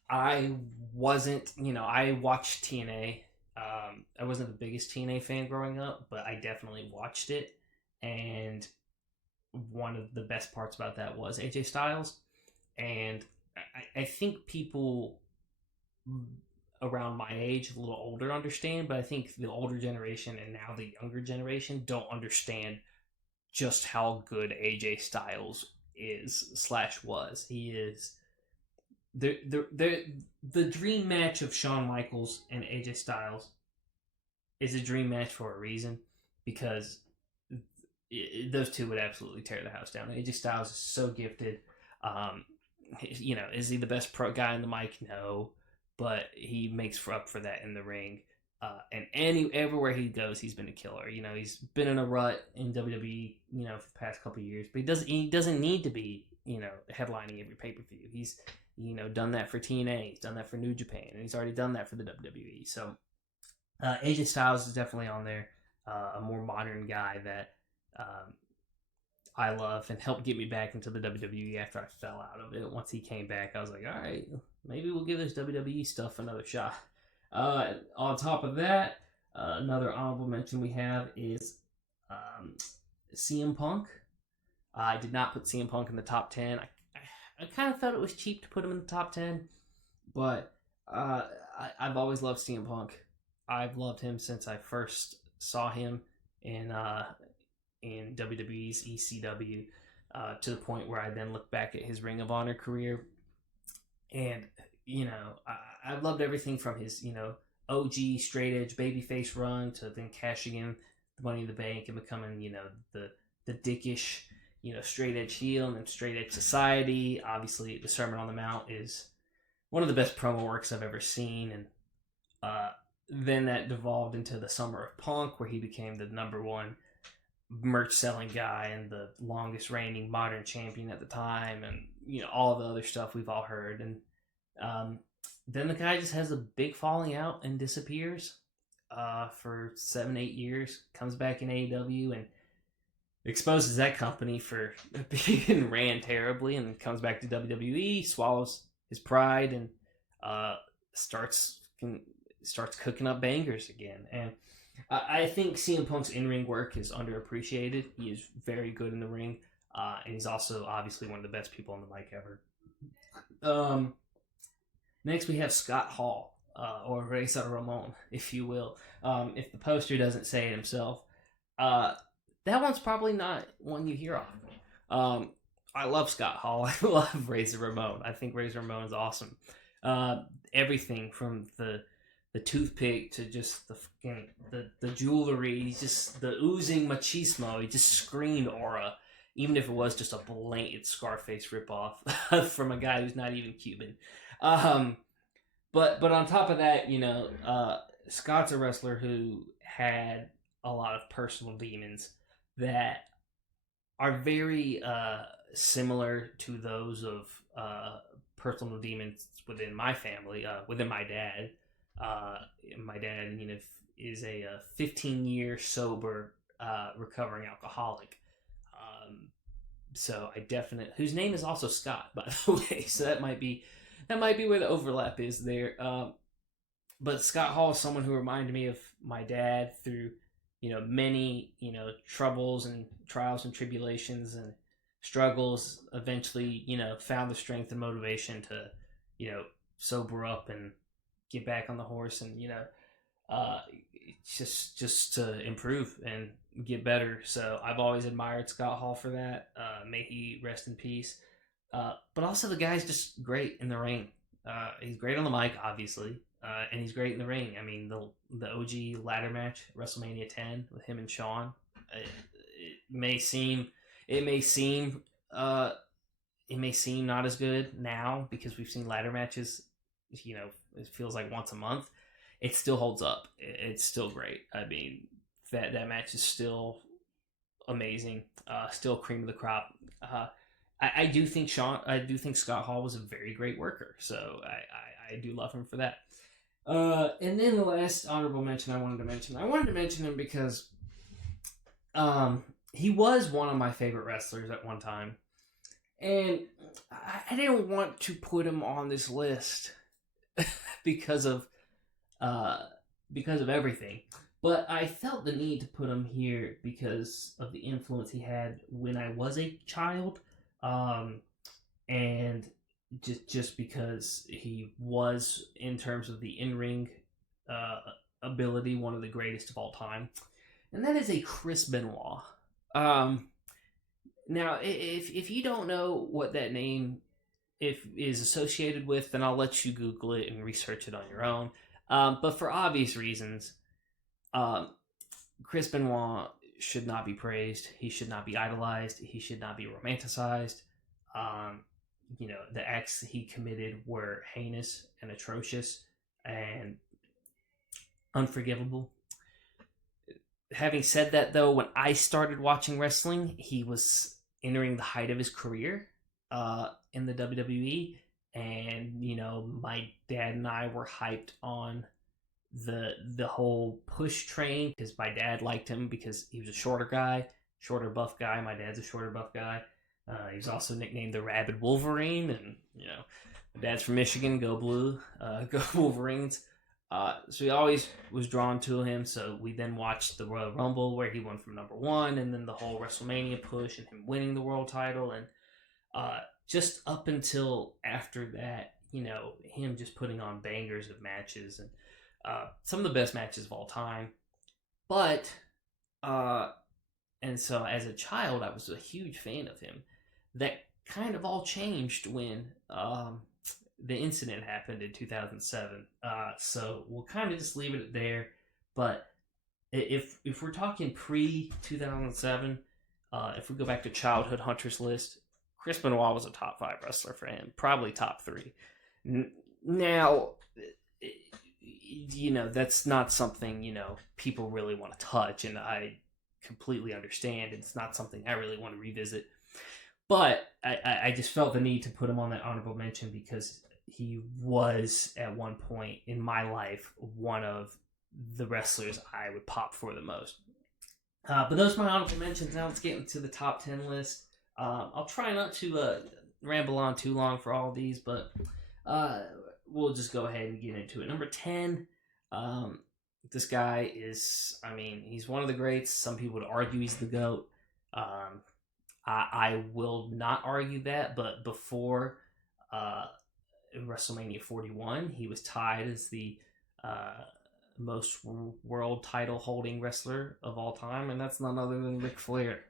I wasn't, you know, I watched TNA. I wasn't the biggest TNA fan growing up, but I definitely watched it. And one of the best parts about that was AJ Styles. And I think people around my age, a little older, understand, but I think the older generation and now the younger generation don't understand just how good AJ Styles is/was. He is the dream match of Shawn Michaels and AJ Styles is a dream match for a reason, because those two would absolutely tear the house down. AJ Styles is so gifted. You know, is he the best pro guy in the mic? No, but he makes up for that in the ring. And everywhere he goes, he's been a killer. You know, he's been in a rut in WWE, you know, for the past couple of years, but he doesn't need to be, you know, headlining every pay-per-view. He's, you know, done that for TNA, he's done that for New Japan, and he's already done that for the WWE. So AJ Styles is definitely on there. A more modern guy that I love and helped get me back into the WWE after I fell out of it. Once he came back, I was like, all right, maybe we'll give this WWE stuff another shot. On top of that, another honorable mention we have is CM Punk. I did not put CM Punk in the top 10. I kind of thought it was cheap to put him in the top 10, but I've always loved CM Punk. I've loved him since I first saw him in WWE's ECW, to the point where I then look back at his Ring of Honor career, and you know, I've loved everything from his, you know, OG straight edge babyface run to then cashing in the Money in the Bank and becoming, you know, the dickish, you know, straight edge heel and then straight edge society. Obviously, the Sermon on the Mount is one of the best promo works I've ever seen, and then that devolved into the Summer of Punk, where he became the #1 merch selling guy and the longest reigning modern champion at the time, and you know, all the other stuff we've all heard. And then the guy just has a big falling out and disappears for 7-8 years, comes back in AEW and exposes that company for being ran terribly, and comes back to WWE, swallows his pride, and starts cooking up bangers again. And I think CM Punk's in-ring work is underappreciated. He is very good in the ring, and he's also obviously one of the best people on the mic ever. Next, we have Scott Hall, or Razor Ramon, if you will. If the poster doesn't say it himself, that one's probably not one you hear often. I love Scott Hall. I love Razor Ramon. I think Razor Ramon is awesome. Everything from the toothpick to just the jewelry, just the oozing machismo. He just screamed aura, even if it was just a blatant Scarface ripoff from a guy who's not even Cuban. But on top of that, Scott's a wrestler who had a lot of personal demons that are very similar to those of personal demons within my family, within my dad. My dad, is a 15-year sober, recovering alcoholic. So I definitely, whose name is also Scott, by the way. So that might be where the overlap is there. But Scott Hall is someone who reminded me of my dad through, many, troubles and trials and tribulations and struggles. Eventually, found the strength and motivation to, sober up and get back on the horse and, just to improve and get better. So I've always admired Scott Hall for that. May he rest in peace. But also the guy's just great in the ring. He's great on the mic, obviously, and he's great in the ring. I mean, the OG ladder match, WrestleMania 10, with him and Shawn. It may seem not as good now because we've seen ladder matches. It feels like once a month. It still holds up. It's still great. I mean, that match is still amazing. Still cream of the crop. I do think Scott Hall was a very great worker, so I do love him for that. And then the last honorable mention I wanted to mention him because he was one of my favorite wrestlers at one time, and I didn't want to put him on this list because of everything. But I felt the need to put him here because of the influence he had when I was a child. And just because he was, in terms of the in-ring ability, one of the greatest of all time. And that is a Chris Benoit. Now, if you don't know what that name is associated with, then I'll let you Google it and research it on your own. But for obvious reasons, Chris Benoit should not be praised. He should not be idolized. He should not be romanticized. The acts he committed were heinous and atrocious and unforgivable. Having said that, though, when I started watching wrestling, he was entering the height of his career in the WWE. And, my dad and I were hyped on the whole push train because my dad liked him because he was a shorter buff guy. My dad's a shorter buff guy. He was also nicknamed the Rabid Wolverine, and my dad's from Michigan. Go Blue, go Wolverines. So he always was drawn to him. So we then watched the Royal Rumble where he won from number 1, and then the whole WrestleMania push and him winning the world title, and just up until after that, him just putting on bangers of matches and some of the best matches of all time. But and so as a child, I was a huge fan of him. That kind of all changed when the incident happened in 2007. So we'll kind of just leave it there. But if we're talking pre-2007, if we go back to childhood Hunter's list, Chris Benoit was a top 5 wrestler for him, probably top 3. Now, that's not something people really want to touch, and I completely understand. It's not something I really want to revisit. But I just felt the need to put him on that honorable mention because he was, at one point in my life, one of the wrestlers I would pop for the most. But those are my honorable mentions. Now let's get into the top 10 list. I'll try not to ramble on too long for all of these, but we'll just go ahead and get into it. Number 10, this guy is, he's one of the greats. Some people would argue he's the GOAT. I will not argue that, but before WrestleMania 41, he was tied as the most world title holding wrestler of all time, and that's none other than Ric Flair,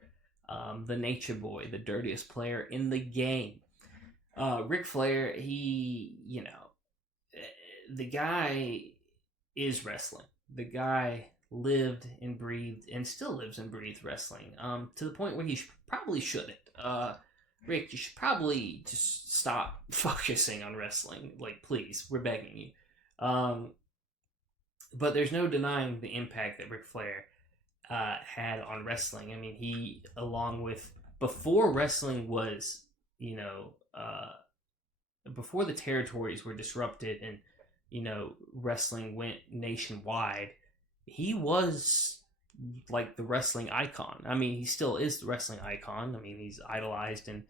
the Nature Boy, the dirtiest player in the game. Ric Flair, he the guy is wrestling. The guy lived and breathed and still lives and breathes wrestling. To the point where he probably shouldn't. Rick, you should probably just stop focusing on wrestling. Like, please, we're begging you. But there's no denying the impact that Ric Flair had on wrestling. I mean, he, along with, before wrestling was, before the territories were disrupted and, wrestling went nationwide, he was like the wrestling icon. I mean, he still is the wrestling icon. I mean, he's idolized in,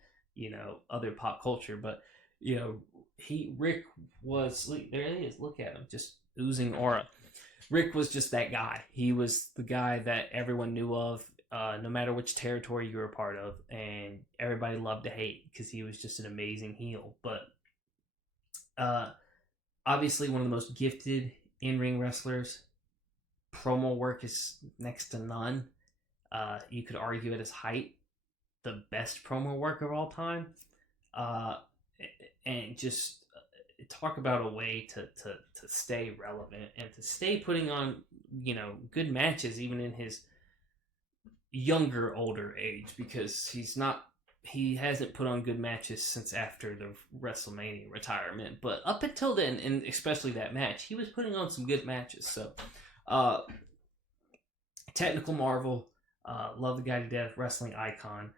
other pop culture, but, Rick was, there he is, look at him, just oozing aura. Rick was just that guy. He was the guy that everyone knew of, no matter which territory you were a part of, and everybody loved to hate because he was just an amazing heel. But obviously, one of the most gifted in-ring wrestlers. Promo work is next to none. You could argue at his height, the best promo work of all time. And just talk about a way to stay relevant and to stay putting on, good matches even in his older age, because he hasn't put on good matches since after the WrestleMania retirement. But up until then, and especially that match, he was putting on some good matches. So, technical marvel, love the guy to death, wrestling icon.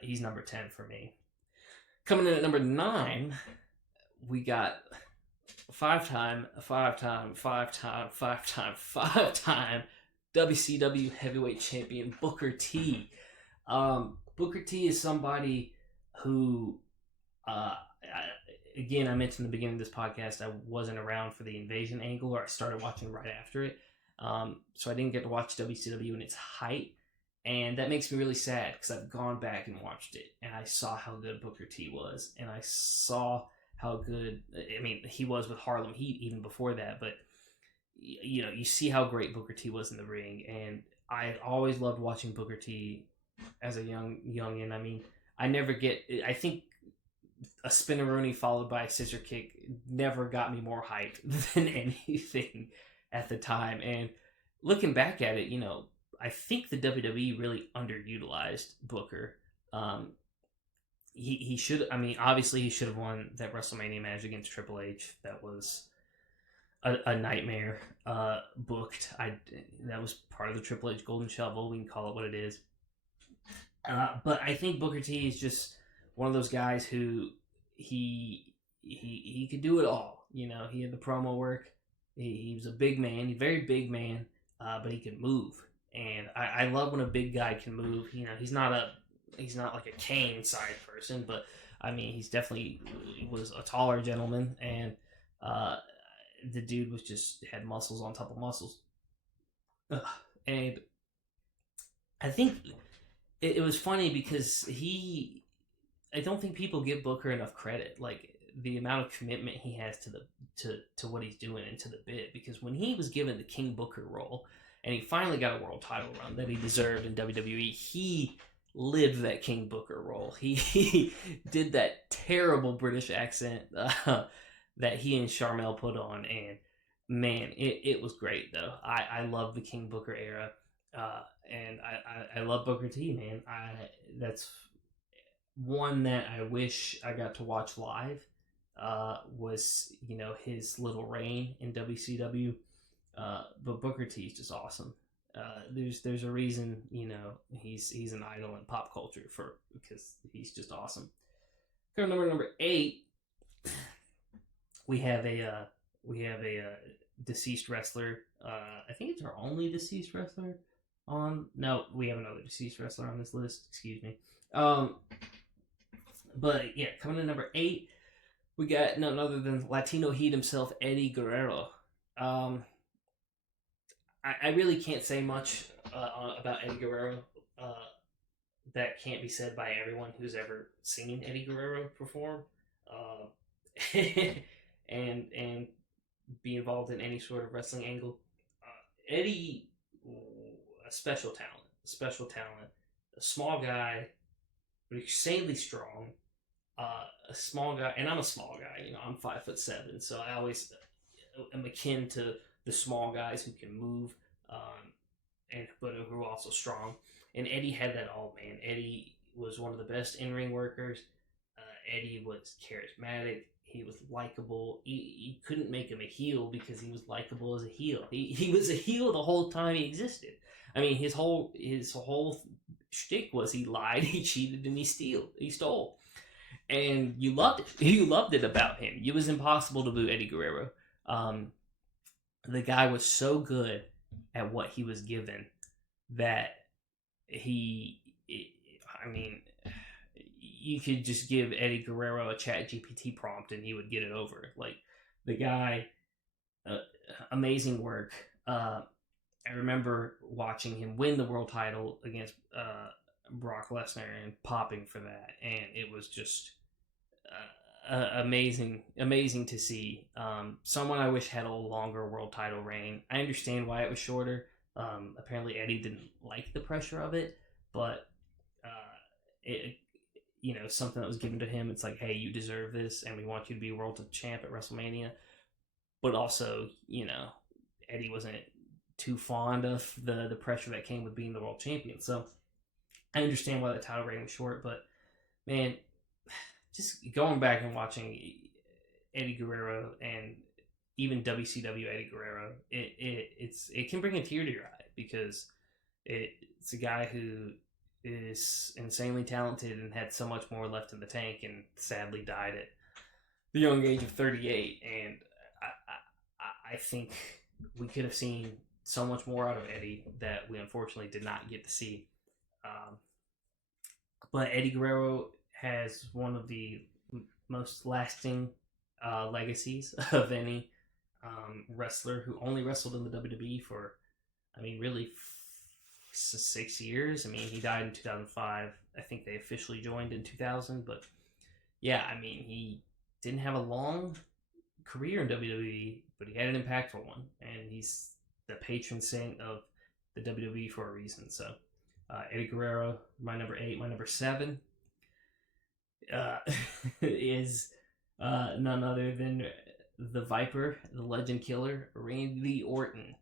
He's number 10 for me. Coming in at number 9, we got five-time WCW heavyweight champion Booker T. Booker T is somebody who, again, I mentioned in the beginning of this podcast, I wasn't around for the Invasion angle, or I started watching right after it. So I didn't get to watch WCW in its height. And that makes me really sad, because I've gone back and watched it, and I saw how good Booker T was, and I saw how good, I mean, he was with Harlem Heat even before that, but, you see how great Booker T was in the ring, and I always loved watching Booker T as a youngin. I mean, I think a spinneroonie followed by a scissor kick never got me more hyped than anything at the time, and looking back at it, I think the WWE really underutilized Booker. He should. I mean, obviously, he should have won that WrestleMania match against Triple H. That was a nightmare booked. That was part of the Triple H Golden Shovel. We can call it what it is. But I think Booker T is just one of those guys who he could do it all. He had the promo work. He was a big man, a very big man, but he could move. And I love when a big guy can move. He's not like a Kane size person, but I mean, he was a taller gentleman, and the dude had muscles on top of muscles. And I think it was funny because I don't think people give Booker enough credit, like the amount of commitment he has to what he's doing and to the bit. Because when he was given the King Booker role, and he finally got a world title run that he deserved in WWE, he lived that King Booker role. He did that terrible British accent that he and Sharmell put on, and man, it was great though. I love the King Booker era, and I love Booker T, man. That's one that I wish I got to watch live. Was his little reign in WCW. But Booker T is just awesome. There's a reason he's an idol in pop culture because he's just awesome. Number 8, we have a deceased wrestler. I think it's our only deceased wrestler on. No, we have another deceased wrestler on this list. Excuse me. But yeah, coming in number 8, we got none other than Latino Heat himself, Eddie Guerrero. I really can't say much about Eddie Guerrero that can't be said by everyone who's ever seen Eddie Guerrero perform and be involved in any sort of wrestling angle. Eddie, a special talent, a small guy, but insanely strong. A small guy, and I'm a small guy. I'm 5'7", so I always akin to the small guys who can move, but who are also strong. And Eddie had that all, man. Eddie was one of the best in-ring workers. Eddie was charismatic. He was likable. You couldn't make him a heel because he was likable as a heel. He was a heel the whole time he existed. I mean, his whole shtick was he lied, he cheated, and he stole. And you loved it. You loved it about him. It was impossible to boo Eddie Guerrero. The guy was so good at what he was given that you could just give Eddie Guerrero a Chat GPT prompt and he would get it over. Like, the guy, amazing work. I remember watching him win the world title against Brock Lesnar and popping for that, and it was just amazing to see. Someone I wish had a longer world title reign. I understand why it was shorter. Apparently Eddie didn't like the pressure of it, but something that was given to him. It's like, hey, you deserve this, and we want you to be world champ at WrestleMania. But also, Eddie wasn't too fond of the pressure that came with being the world champion. So I understand why the title reign was short, but man, just going back and watching Eddie Guerrero and even WCW Eddie Guerrero, it can bring a tear to your eye, because it's a guy who is insanely talented and had so much more left in the tank, and sadly died at the young age of 38. And I think we could have seen so much more out of Eddie that we unfortunately did not get to see. But Eddie Guerrero has one of the most lasting legacies of any wrestler who only wrestled in the WWE for, really 6 years. He died in 2005. I think they officially joined in 2000, but yeah, he didn't have a long career in WWE, but he had an impactful one, and he's the patron saint of the WWE for a reason. So Eddie Guerrero, my number 8. My number 7 is none other than the Viper, the Legend Killer, Randy Orton.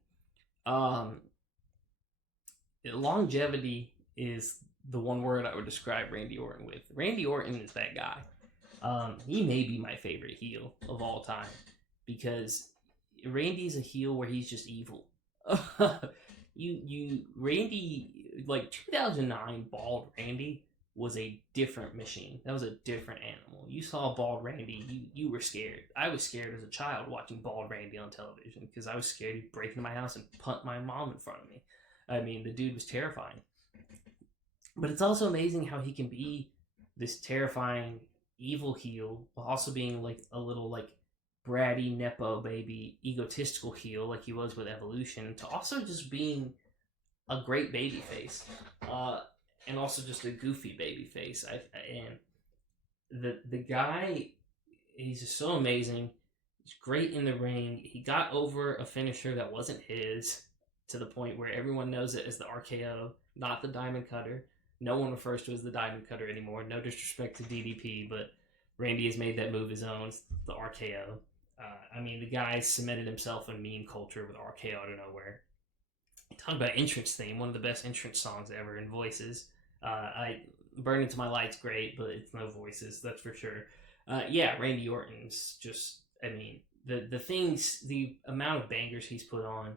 Longevity is the one word I would describe Randy Orton with. Randy Orton is that guy. He may be my favorite heel of all time, because Randy's a heel where he's just evil. Randy, like 2009 bald Randy was a different machine. That was a different animal. You saw bald Randy, you were scared. I was scared as a child watching bald Randy on television, because I was scared he'd break into my house and punt my mom in front of me. The dude was terrifying. But it's also amazing how he can be this terrifying evil heel while also being like a little like bratty nepo baby egotistical heel like he was with Evolution, to also just being a great baby face, and also just a goofy baby face. And the guy, he's just so amazing. He's great in the ring. He got over a finisher that wasn't his, to the point where everyone knows it as the RKO, not the Diamond Cutter. No one refers to it as the Diamond Cutter anymore. No disrespect to DDP, but Randy has made that move his own. It's the RKO. The guy cemented himself in meme culture with RKO out of nowhere. Talk about entrance theme, one of the best entrance songs ever in voices. Burn Into My Light's great, but it's no voices, that's for sure. Randy Orton's just, the amount of bangers he's put on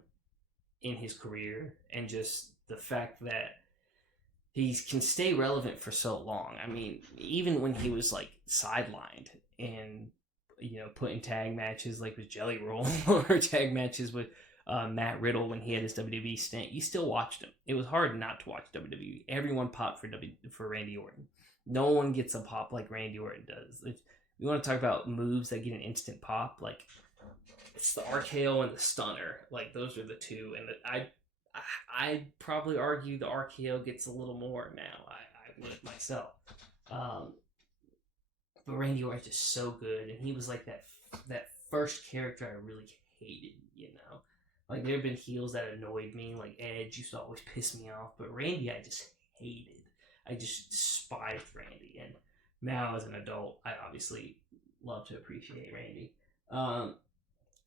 in his career, and just the fact that he can stay relevant for so long. Even when he was like sidelined and put in tag matches like with Jelly Roll or tag matches with Matt Riddle when he had his WWE stint, you still watched him. It was hard not to watch WWE. Everyone popped for Randy Orton. No one gets a pop like Randy Orton does. If you want to talk about moves that get an instant pop, like, it's the RKO and the Stunner. Like, those are the two. And I'd probably argue the RKO gets a little more now. I would myself. But Randy Orton's just so good, and he was like that first character I really hated, Like, there have been heels that annoyed me, like Edge used to always piss me off, but Randy I just hated. I just despised Randy, and now as an adult, I obviously love to appreciate Randy.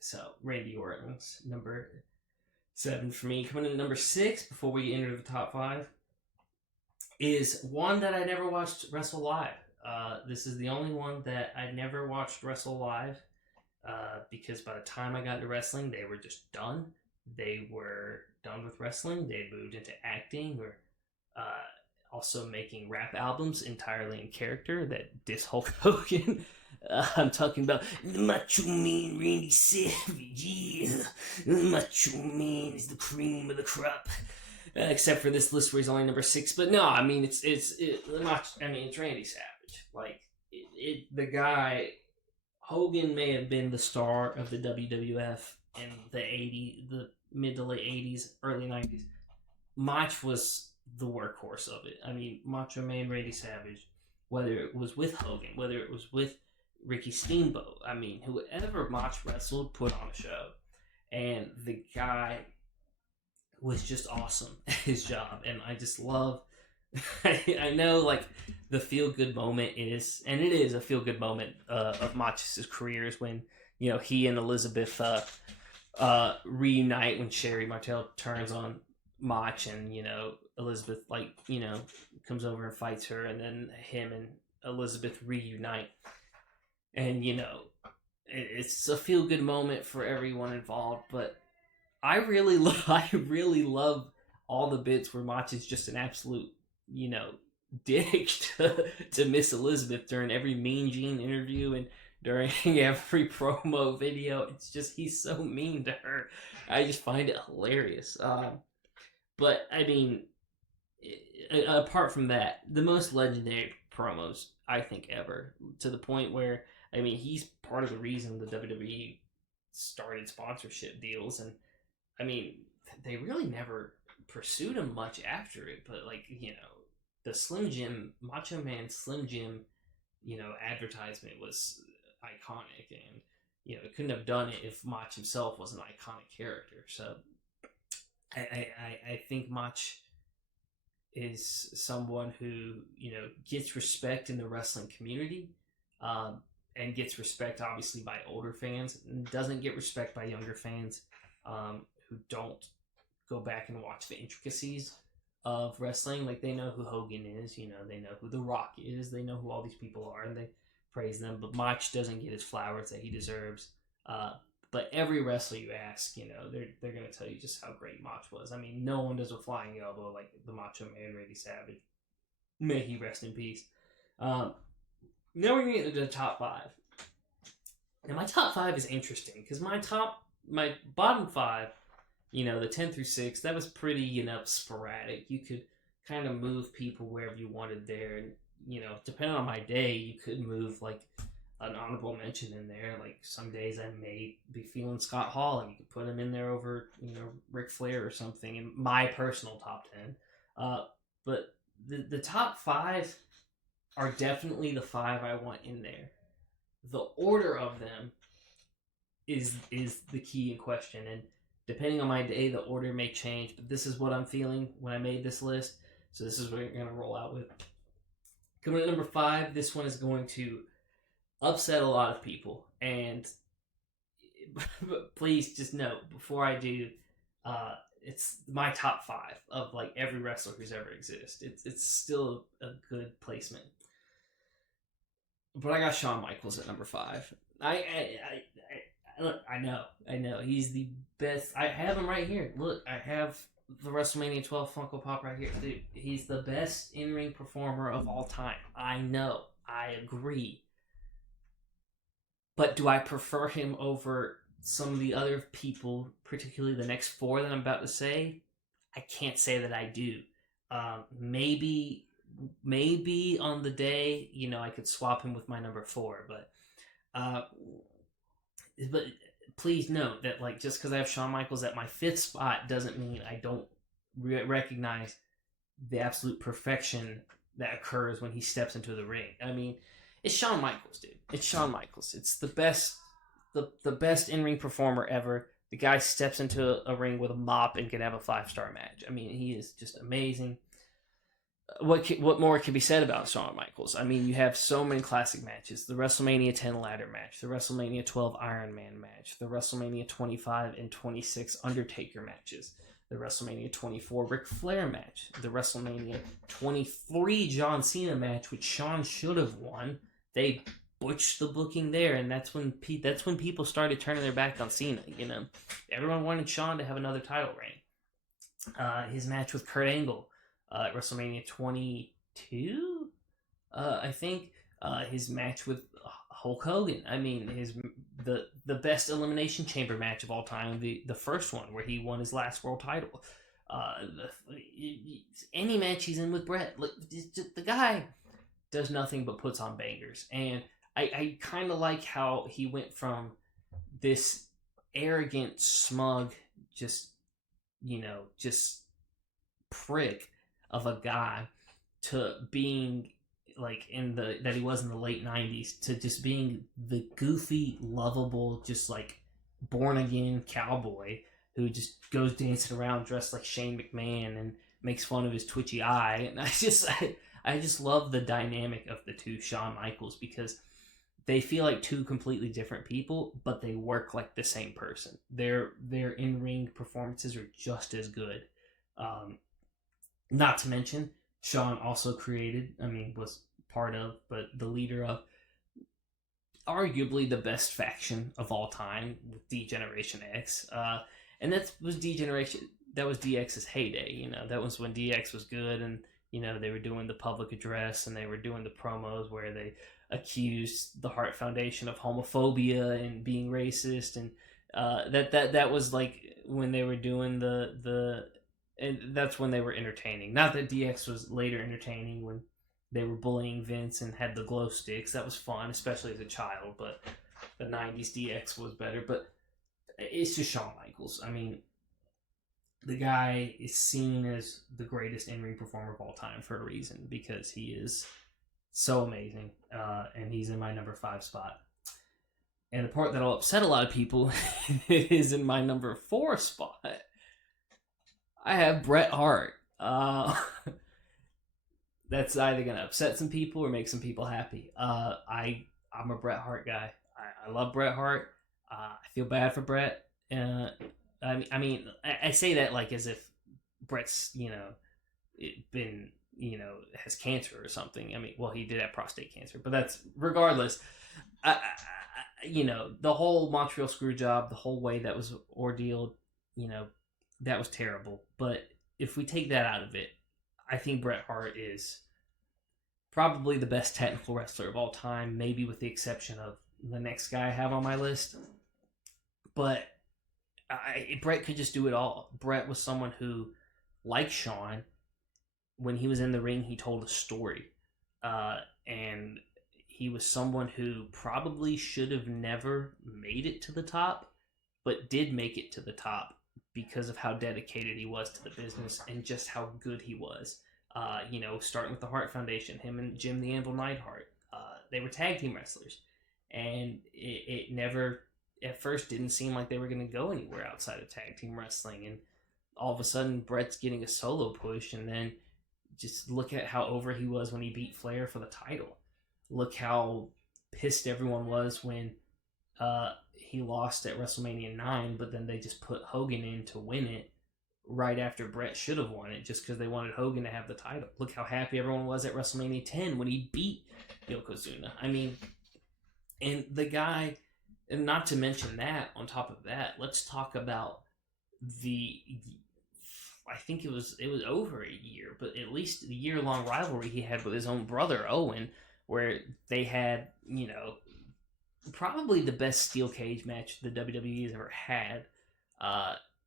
So Randy Orton's number 7 for me. Coming in at number 6 before we enter the top 5 is one that I never watched wrestle live. This is the only one that I never watched wrestle live because by the time I got into wrestling, they were just done. They were done with wrestling. They moved into acting or also making rap albums entirely in character that diss Hulk Hogan. I'm talking about the Macho Man Randy Savage. Yeah, the Macho Man is the cream of the crop. Except for this list where he's only number 6, but no, I mean it's Randy Savage. Like the guy, Hogan may have been the star of the WWF in the mid to late 80s, early 90s. Meech was the workhorse of it. I mean, Macho Man Randy Savage, whether it was with Hogan, whether it was with Ricky Steamboat, I mean, whoever Meech wrestled put on a show, and the guy was just awesome at his job, and I just love. I know, like the feel good moment is, and it is a feel good moment of Meech's career is when he and Elizabeth reunite when Sherry Martel turns on Meech, and Elizabeth comes over and fights her, and then him and Elizabeth reunite, and it's a feel good moment for everyone involved, but. I really love all the bits where Meech is just an absolute, dick to Miss Elizabeth during every Mean Gene interview and during every promo video. It's just, he's so mean to her. I just find it hilarious. But, I mean, apart from that, the most legendary promos, I think, ever. To the point where, I mean, he's part of the reason the WWE started sponsorship deals, and I mean, they really never pursued him much after it, but the Slim Jim, Macho Man Slim Jim, advertisement was iconic, and it couldn't have done it if Meech himself was an iconic character. So I think Meech is someone who gets respect in the wrestling community, and gets respect obviously by older fans, and doesn't get respect by younger fans. Who don't go back and watch the intricacies of wrestling. Like, they know who Hogan is, they know who The Rock is, they know who all these people are, and they praise them, but Meech doesn't get his flowers that he deserves. But every wrestler you ask, they're going to tell you just how great Meech was. I mean, no one does a flying elbow like the Macho Man Randy Savage. May he rest in peace. Now we're going to get into the top 5. Now, my top 5 is interesting, because my bottom 5, the 10 through 6, that was pretty, sporadic. You could kind of move people wherever you wanted there. And, depending on my day, you could move, like, an honorable mention in there. Like, some days I may be feeling Scott Hall, and you could put him in there over, Ric Flair or something in my personal top 10. But the top 5 are definitely the 5 I want in there. The order of them is the key in question, and depending on my day, the order may change, but this is what I'm feeling when I made this list, so this is what we're going to roll out with. Coming at number 5, this one is going to upset a lot of people, and please just note, before I do, it's my top 5 of, like, every wrestler who's ever existed. It's still a good placement. But I got Shawn Michaels at number 5. Look, I know. He's the best. I have him right here. Look, I have the WrestleMania 12 Funko Pop right here. Dude, he's the best in-ring performer of all time. I know. I agree. But do I prefer him over some of the other people, particularly the next 4 that I'm about to say? I can't say that I do. Maybe on the day, I could swap him with my number 4, but please note that, like, just because I have Shawn Michaels at my 5th spot doesn't mean I don't recognize the absolute perfection that occurs when he steps into the ring. I mean, it's Shawn Michaels, dude. It's Shawn Michaels. It's the best in-ring performer ever. The guy steps into a ring with a mop and can have a 5-star match. I mean, he is just amazing. what more can be said about Shawn Michaels? I mean, you have so many classic matches: the WrestleMania 10 ladder match, the WrestleMania 12 Iron Man match, the WrestleMania 25 and 26 Undertaker matches, the WrestleMania 24 Ric Flair match, the WrestleMania 23 John Cena match, which Shawn should have won. They butched the booking there, and that's when people started turning their back on Cena. You know, everyone wanted Shawn to have another title reign. His match with Kurt Angle at WrestleMania 22, I think. His match with Hulk Hogan. I mean, the best Elimination Chamber match of all time, the first one where he won his last world title. Any match he's in with Brett, the guy does nothing but puts on bangers. And I kind of like how he went from this arrogant, smug, just prick of a guy to being like that he was in the late 90s, to just being the goofy, lovable, just like born again cowboy who just goes dancing around dressed like Shane McMahon and makes fun of his twitchy eye. And I just love the dynamic of the two Shawn Michaels, because they feel like two completely different people, but they work like the same person. Their in-ring performances are just as good. Not to mention, Shawn also was part of, but the leader of arguably the best faction of all time with D-Generation X. And that was DX's heyday. You know, that was when DX was good, and you know, they were doing the public address and they were doing the promos where they accused the Hart Foundation of homophobia and being racist, and that was like when they were doing and that's when they were entertaining. Not that DX was later entertaining when they were bullying Vince and had the glow sticks. That was fun, especially as a child, but the 90s DX was better. But it's just Shawn Michaels. I mean, the guy is seen as the greatest in-ring performer of all time for a reason, because he is so amazing, and he's in my number 5 spot. And the part that'll upset a lot of people is in my number 4 spot. I have Bret Hart. That's either going to upset some people or make some people happy. I'm a Bret Hart guy. I love Bret Hart. I feel bad for Bret. I say that like as if Bret's, has cancer or something. I mean, well, he did have prostate cancer, but that's regardless. The whole Montreal screw job, the whole way that was ordealed, that was terrible. But if we take that out of it, I think Bret Hart is probably the best technical wrestler of all time, maybe with the exception of the next guy I have on my list. But Bret could just do it all. Bret was someone who, like Shawn, when he was in the ring, he told a story. And he was someone who probably should have never made it to the top, but did make it to the top because of how dedicated he was to the business and just how good he was. Starting with the Hart Foundation, him and Jim the Anvil Neidhart, they were tag team wrestlers. And it never, at first, didn't seem like they were going to go anywhere outside of tag team wrestling. And all of a sudden, Bret's getting a solo push, and then just look at how over he was when he beat Flair for the title. Look how pissed everyone was when he lost at WrestleMania 9, but then they just put Hogan in to win it right after Bret should have won it, just because they wanted Hogan to have the title. Look how happy everyone was at WrestleMania 10 when he beat Yokozuna. I mean, and the guy, and not to mention that, on top of that, let's talk about I think it was over a year, but at least the year-long rivalry he had with his own brother, Owen, where they had, probably the best steel cage match the WWE has ever had.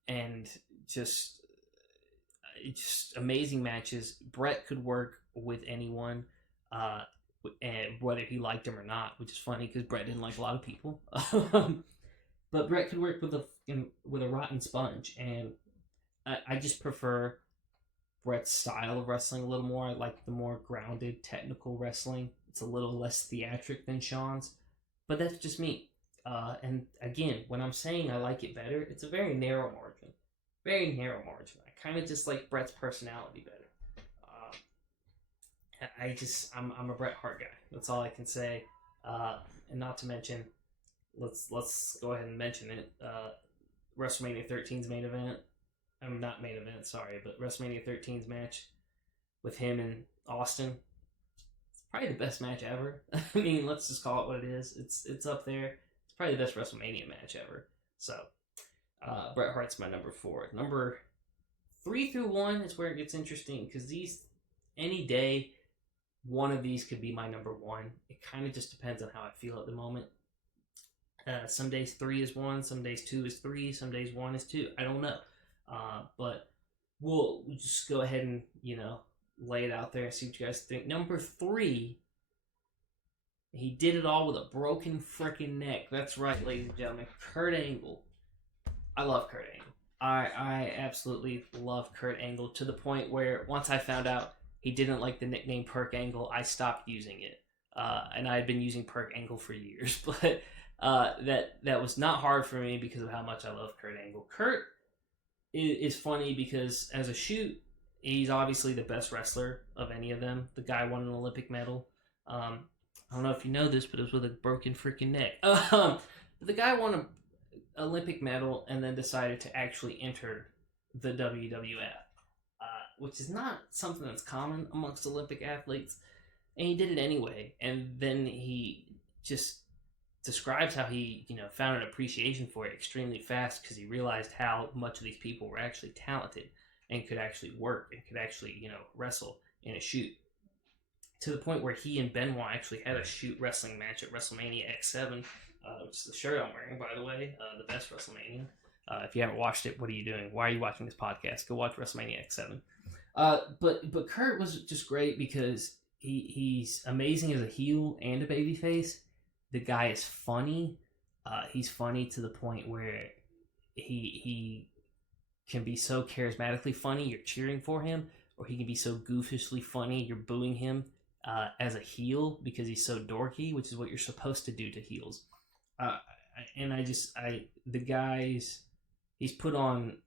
And just amazing matches. Bret could work with anyone, and whether he liked him or not, which is funny because Bret didn't like a lot of people. But Bret could work with a rotten sponge, and I just prefer Bret's style of wrestling a little more. I like the more grounded, technical wrestling. It's a little less theatric than Shawn's, but that's just me. And again, when I'm saying I like it better, it's a very narrow margin. Very narrow margin. I kind of just like Bret's personality better. I'm a Bret Hart guy. That's all I can say. And not to mention, let's go ahead and mention it. WrestleMania 13's main event. Not main event, sorry, but WrestleMania 13's match with him and Austin. It's probably the best match ever. I mean, let's just call it what it is. It's up there. It's probably the best WrestleMania match ever. So, Bret Hart's my number 4. Number 3 through 1 is where it gets interesting because any day, one of these could be my number 1. It kind of just depends on how I feel at the moment. Some days 3 is 1, some days 2 is 3, some days 1 is 2. I don't know. But we'll just go ahead and, lay it out there and see what you guys think. Number 3, he did it all with a broken freaking neck. That's right, ladies and gentlemen. Kurt Angle. I love Kurt Angle. I absolutely love Kurt Angle to the point where once I found out he didn't like the nickname Perk Angle, I stopped using it. And I had been using Perk Angle for years. But that was not hard for me because of how much I love Kurt Angle. Kurt is funny because as a shoot, he's obviously the best wrestler of any of them. The guy won an Olympic medal. I don't know if you know this, but it was with a broken freaking neck. The guy won an Olympic medal and then decided to actually enter the WWF, which is not something that's common amongst Olympic athletes. And he did it anyway. And then he just describes how he, found an appreciation for it extremely fast because he realized how much of these people were actually talented and could actually work and could actually, wrestle in a shoot. To the point where he and Benoit actually had a shoot wrestling match at WrestleMania X7, which is the shirt I'm wearing, by the way, the best WrestleMania. If you haven't watched it, what are you doing? Why are you watching this podcast? Go watch WrestleMania X7. But Kurt was just great because he's amazing as a heel and a babyface. The guy is funny. He's funny to the point where he can be so charismatically funny, you're cheering for him, or he can be so goofishly funny, you're booing him as a heel because he's so dorky, which is what you're supposed to do to heels. He's put on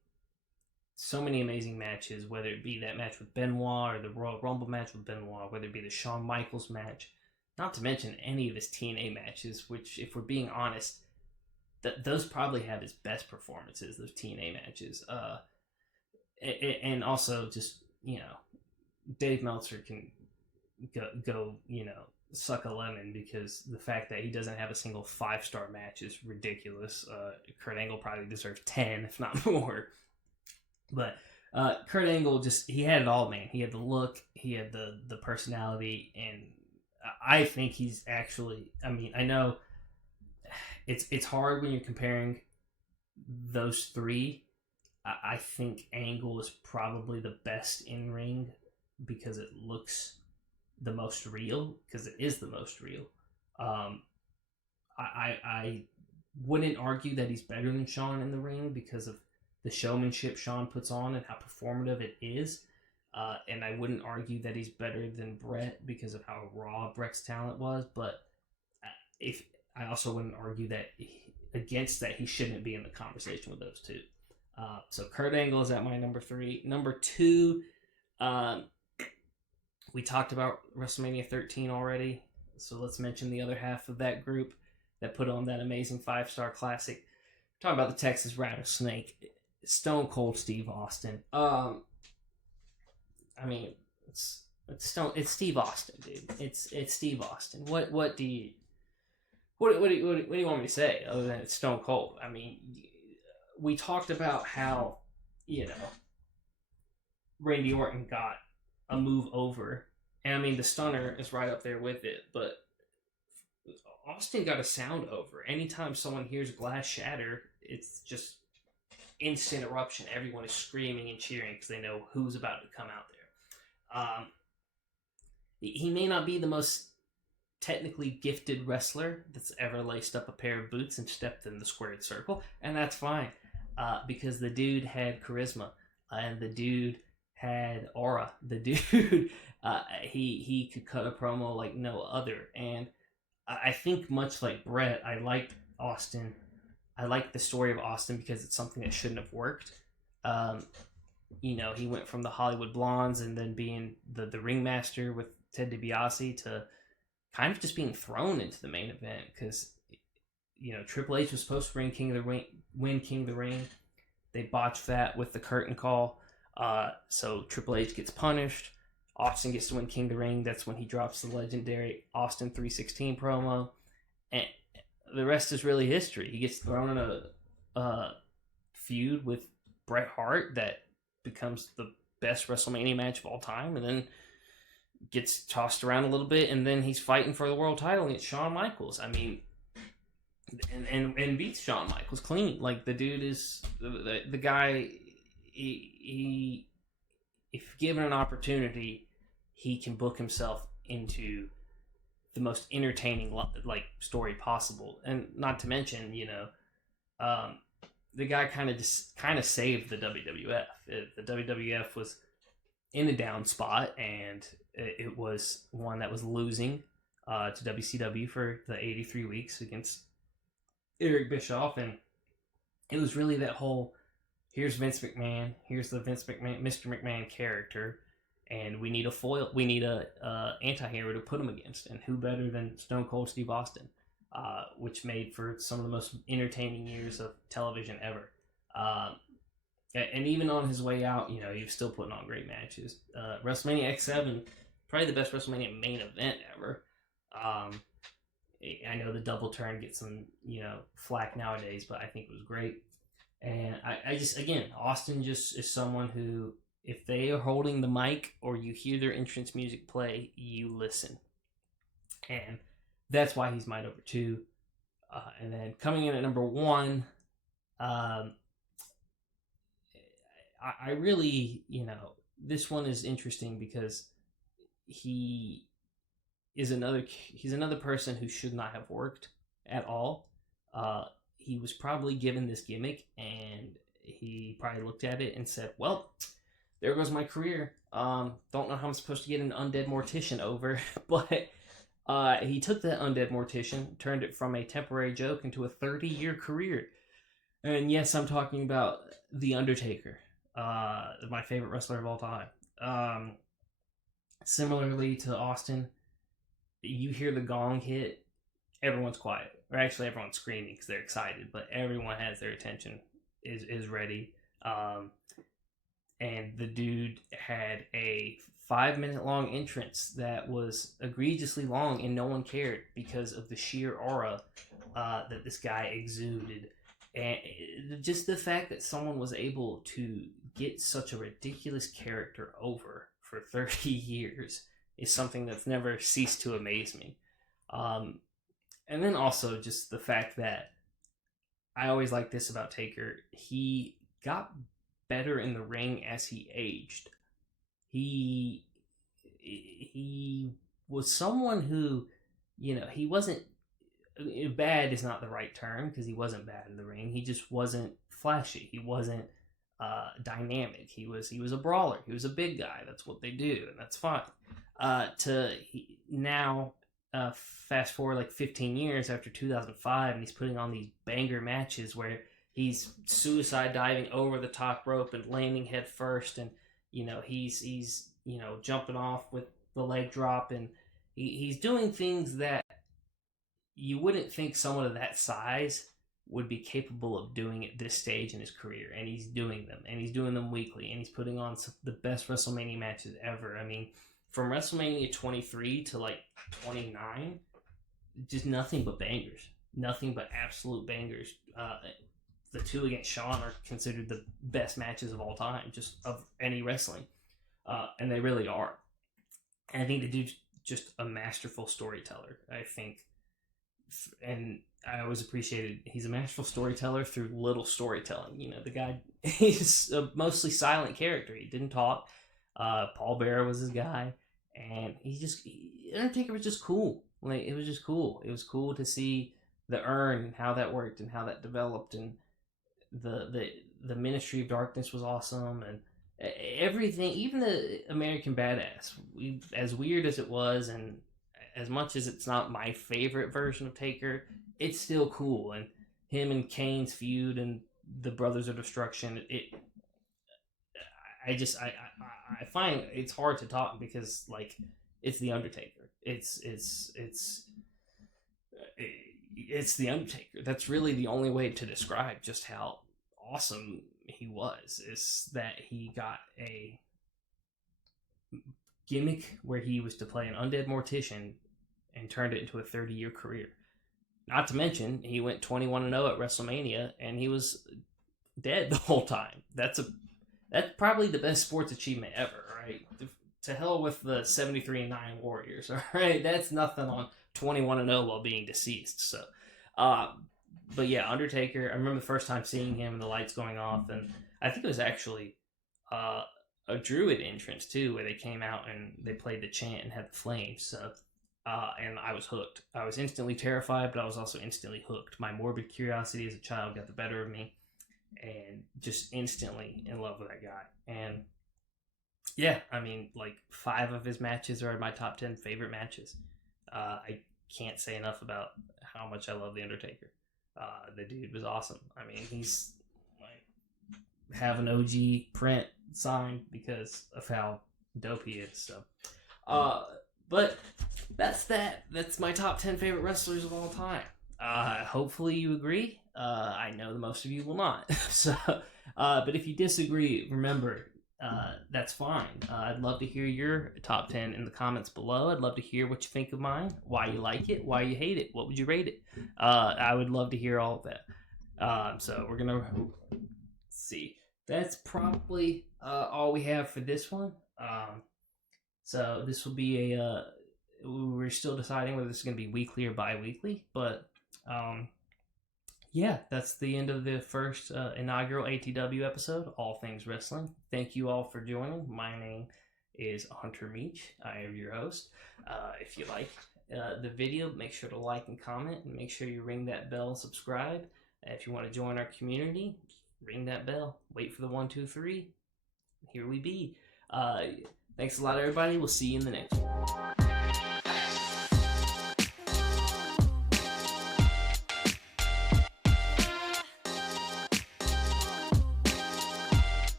so many amazing matches, whether it be that match with Benoit or the Royal Rumble match with Benoit, whether it be the Shawn Michaels match, not to mention any of his TNA matches, which, if we're being honest, those probably have his best performances, those TNA matches. And also just, Dave Meltzer can go suck a lemon because the fact that he doesn't have a single 5-star match is ridiculous. Kurt Angle probably deserves 10, if not more. But Kurt Angle he had it all, man. He had the look, he had the personality, and I think he's actually, I know it's hard when you're comparing those 3. I think Angle is probably the best in ring because it looks the most real, because it is the most real. I wouldn't argue that he's better than Shawn in the ring because of the showmanship Shawn puts on and how performative it is. And I wouldn't argue that he's better than Bret because of how raw Bret's talent was. But I also wouldn't argue that against that he shouldn't be in the conversation with those two. So Kurt Angle is at my number 3. Number 2, we talked about WrestleMania 13 already. So let's mention the other half of that group that put on that amazing 5-star classic. We're talking about the Texas Rattlesnake, Stone Cold Steve Austin. It's Steve Austin, dude. It's Steve Austin. What do you want me to say other than it's Stone Cold? We talked about how, Randy Orton got a move over, and the stunner is right up there with it, but Austin got a sound over. Anytime someone hears glass shatter, it's just instant eruption. Everyone is screaming and cheering because they know who's about to come out there. He may not be the most technically gifted wrestler that's ever laced up a pair of boots and stepped in the squared circle, and that's fine because the dude had charisma and the dude had aura. The dude he could cut a promo like no other, and I think much like Bret, I liked Austin. I like the story of Austin because it's something that shouldn't have worked. He went from the Hollywood Blondes and then being the ringmaster with Ted DiBiase to kind of just being thrown into the main event because, Triple H was supposed to win King of the Ring. They botched that with the curtain call. So Triple H gets punished. Austin gets to win King of the Ring. That's when he drops the legendary Austin 316 promo. And the rest is really history. He gets thrown in a feud with Bret Hart that becomes the best WrestleMania match of all time, and then gets tossed around a little bit, and then he's fighting for the world title against Shawn Michaels. I mean, and beats Shawn Michaels clean. Like, the dude is the guy. He if given an opportunity, he can book himself into the most entertaining story possible. And not to mention, the guy kind of saved the WWF. The WWF was in a down spot, and it was one that was losing to WCW for the 83 weeks against Eric Bischoff, and it was really that whole, here's Vince McMahon, here's the Mr. McMahon character, and we need a foil, we need a anti-hero to put him against, and who better than Stone Cold Steve Austin, which made for some of the most entertaining years of television ever. And even on his way out, he was still putting on great matches. WrestleMania X7, probably the best WrestleMania main event ever. I know the double turn gets some, flack nowadays, but I think it was great. And I just, again, Austin just is someone who, if they are holding the mic or you hear their entrance music play, you listen. And that's why he's my number 2. And then coming in at number 1, I really, this one is interesting because he's another person who should not have worked at all. He was probably given this gimmick, and he probably looked at it and said, well, there goes my career. Don't know how I'm supposed to get an undead mortician over, but he took that undead mortician, turned it from a temporary joke into a 30-year career. And yes, I'm talking about The Undertaker, my favorite wrestler of all time. Similarly to Austin, you hear the gong hit, everyone's quiet. Or actually, everyone's screaming because they're excited, but everyone has their attention, is ready. And the dude had a 5-minute long entrance that was egregiously long, and no one cared because of the sheer aura that this guy exuded. And just the fact that someone was able to get such a ridiculous character over for 30 years is something that's never ceased to amaze me. And then also just the fact that I always like this about Taker. He got better in the ring as he aged. He was someone who, he wasn't, bad is not the right term because he wasn't bad in the ring. He just wasn't flashy. He wasn't dynamic. He was a brawler. He was a big guy. That's what they do, and that's fine. Now, fast forward like 15 years after 2005, and he's putting on these banger matches where he's suicide diving over the top rope and landing head first, and he's jumping off with the leg drop, and he's doing things that you wouldn't think someone of that size would be capable of doing at this stage in his career, and he's doing them, and he's doing them weekly, and he's putting on the best WrestleMania matches ever. I mean, from WrestleMania 23 to like 29, just nothing but bangers, nothing but absolute bangers. The 2 against Shawn are considered the best matches of all time, just of any wrestling, and they really are. And I think the dude's just a masterful storyteller. I think. And I always appreciated he's a masterful storyteller through little storytelling. The guy is a mostly silent character. He didn't talk. Paul Bearer was his guy, and Undertaker was just cool. Like, it was just cool. It was cool to see the urn and how that worked and how that developed, and the Ministry of Darkness was awesome, and everything. Even the American Badass, as weird as it was, and as much as it's not my favorite version of Taker, it's still cool. And him and Kane's feud and the Brothers of Destruction, I find it's hard to talk because, like, it's the Undertaker. It's the Undertaker. That's really the only way to describe just how awesome he was, is that he got a gimmick where he was to play an undead mortician and turned it into a 30-year career. Not to mention, he went 21-0 at WrestleMania, and he was dead the whole time. That's probably the best sports achievement ever, right? To hell with the 73-9 Warriors, all right? That's nothing on 21-0 while being deceased. So, but yeah, Undertaker. I remember the first time seeing him and the lights going off, and I think it was actually a Druid entrance too, where they came out and they played the chant and had the flames. So, and I was hooked. I was instantly terrified, but I was also instantly hooked. My morbid curiosity as a child got the better of me, and just instantly in love with that guy. And yeah, I mean, like 5 of his matches are in my top 10 favorite matches. I can't say enough about how much I love The Undertaker. The dude was awesome. I mean, he's like, have an OG print signed because of how dope he is. So, but that's that. That's my top 10 favorite wrestlers of all time. Hopefully you agree. I know that most of you will not. So, but if you disagree, remember, that's fine. I'd love to hear your top 10 in the comments below. I'd love to hear what you think of mine, why you like it, why you hate it, what would you rate it. I would love to hear all of that. So we're gonna see. That's probably all we have for this one. So this will be we're still deciding whether this is going to be weekly or bi-weekly, but yeah, that's the end of the first inaugural ATW episode, All Things Wrestling. Thank you all for joining. My name is Hunter Meech. I am your host. If you like the video, make sure to like and comment, and make sure you ring that bell and subscribe. If you want to join our community, ring that bell. Wait for the 1, 2, 3. Here we be. Thanks a lot, everybody. We'll see you in the next one.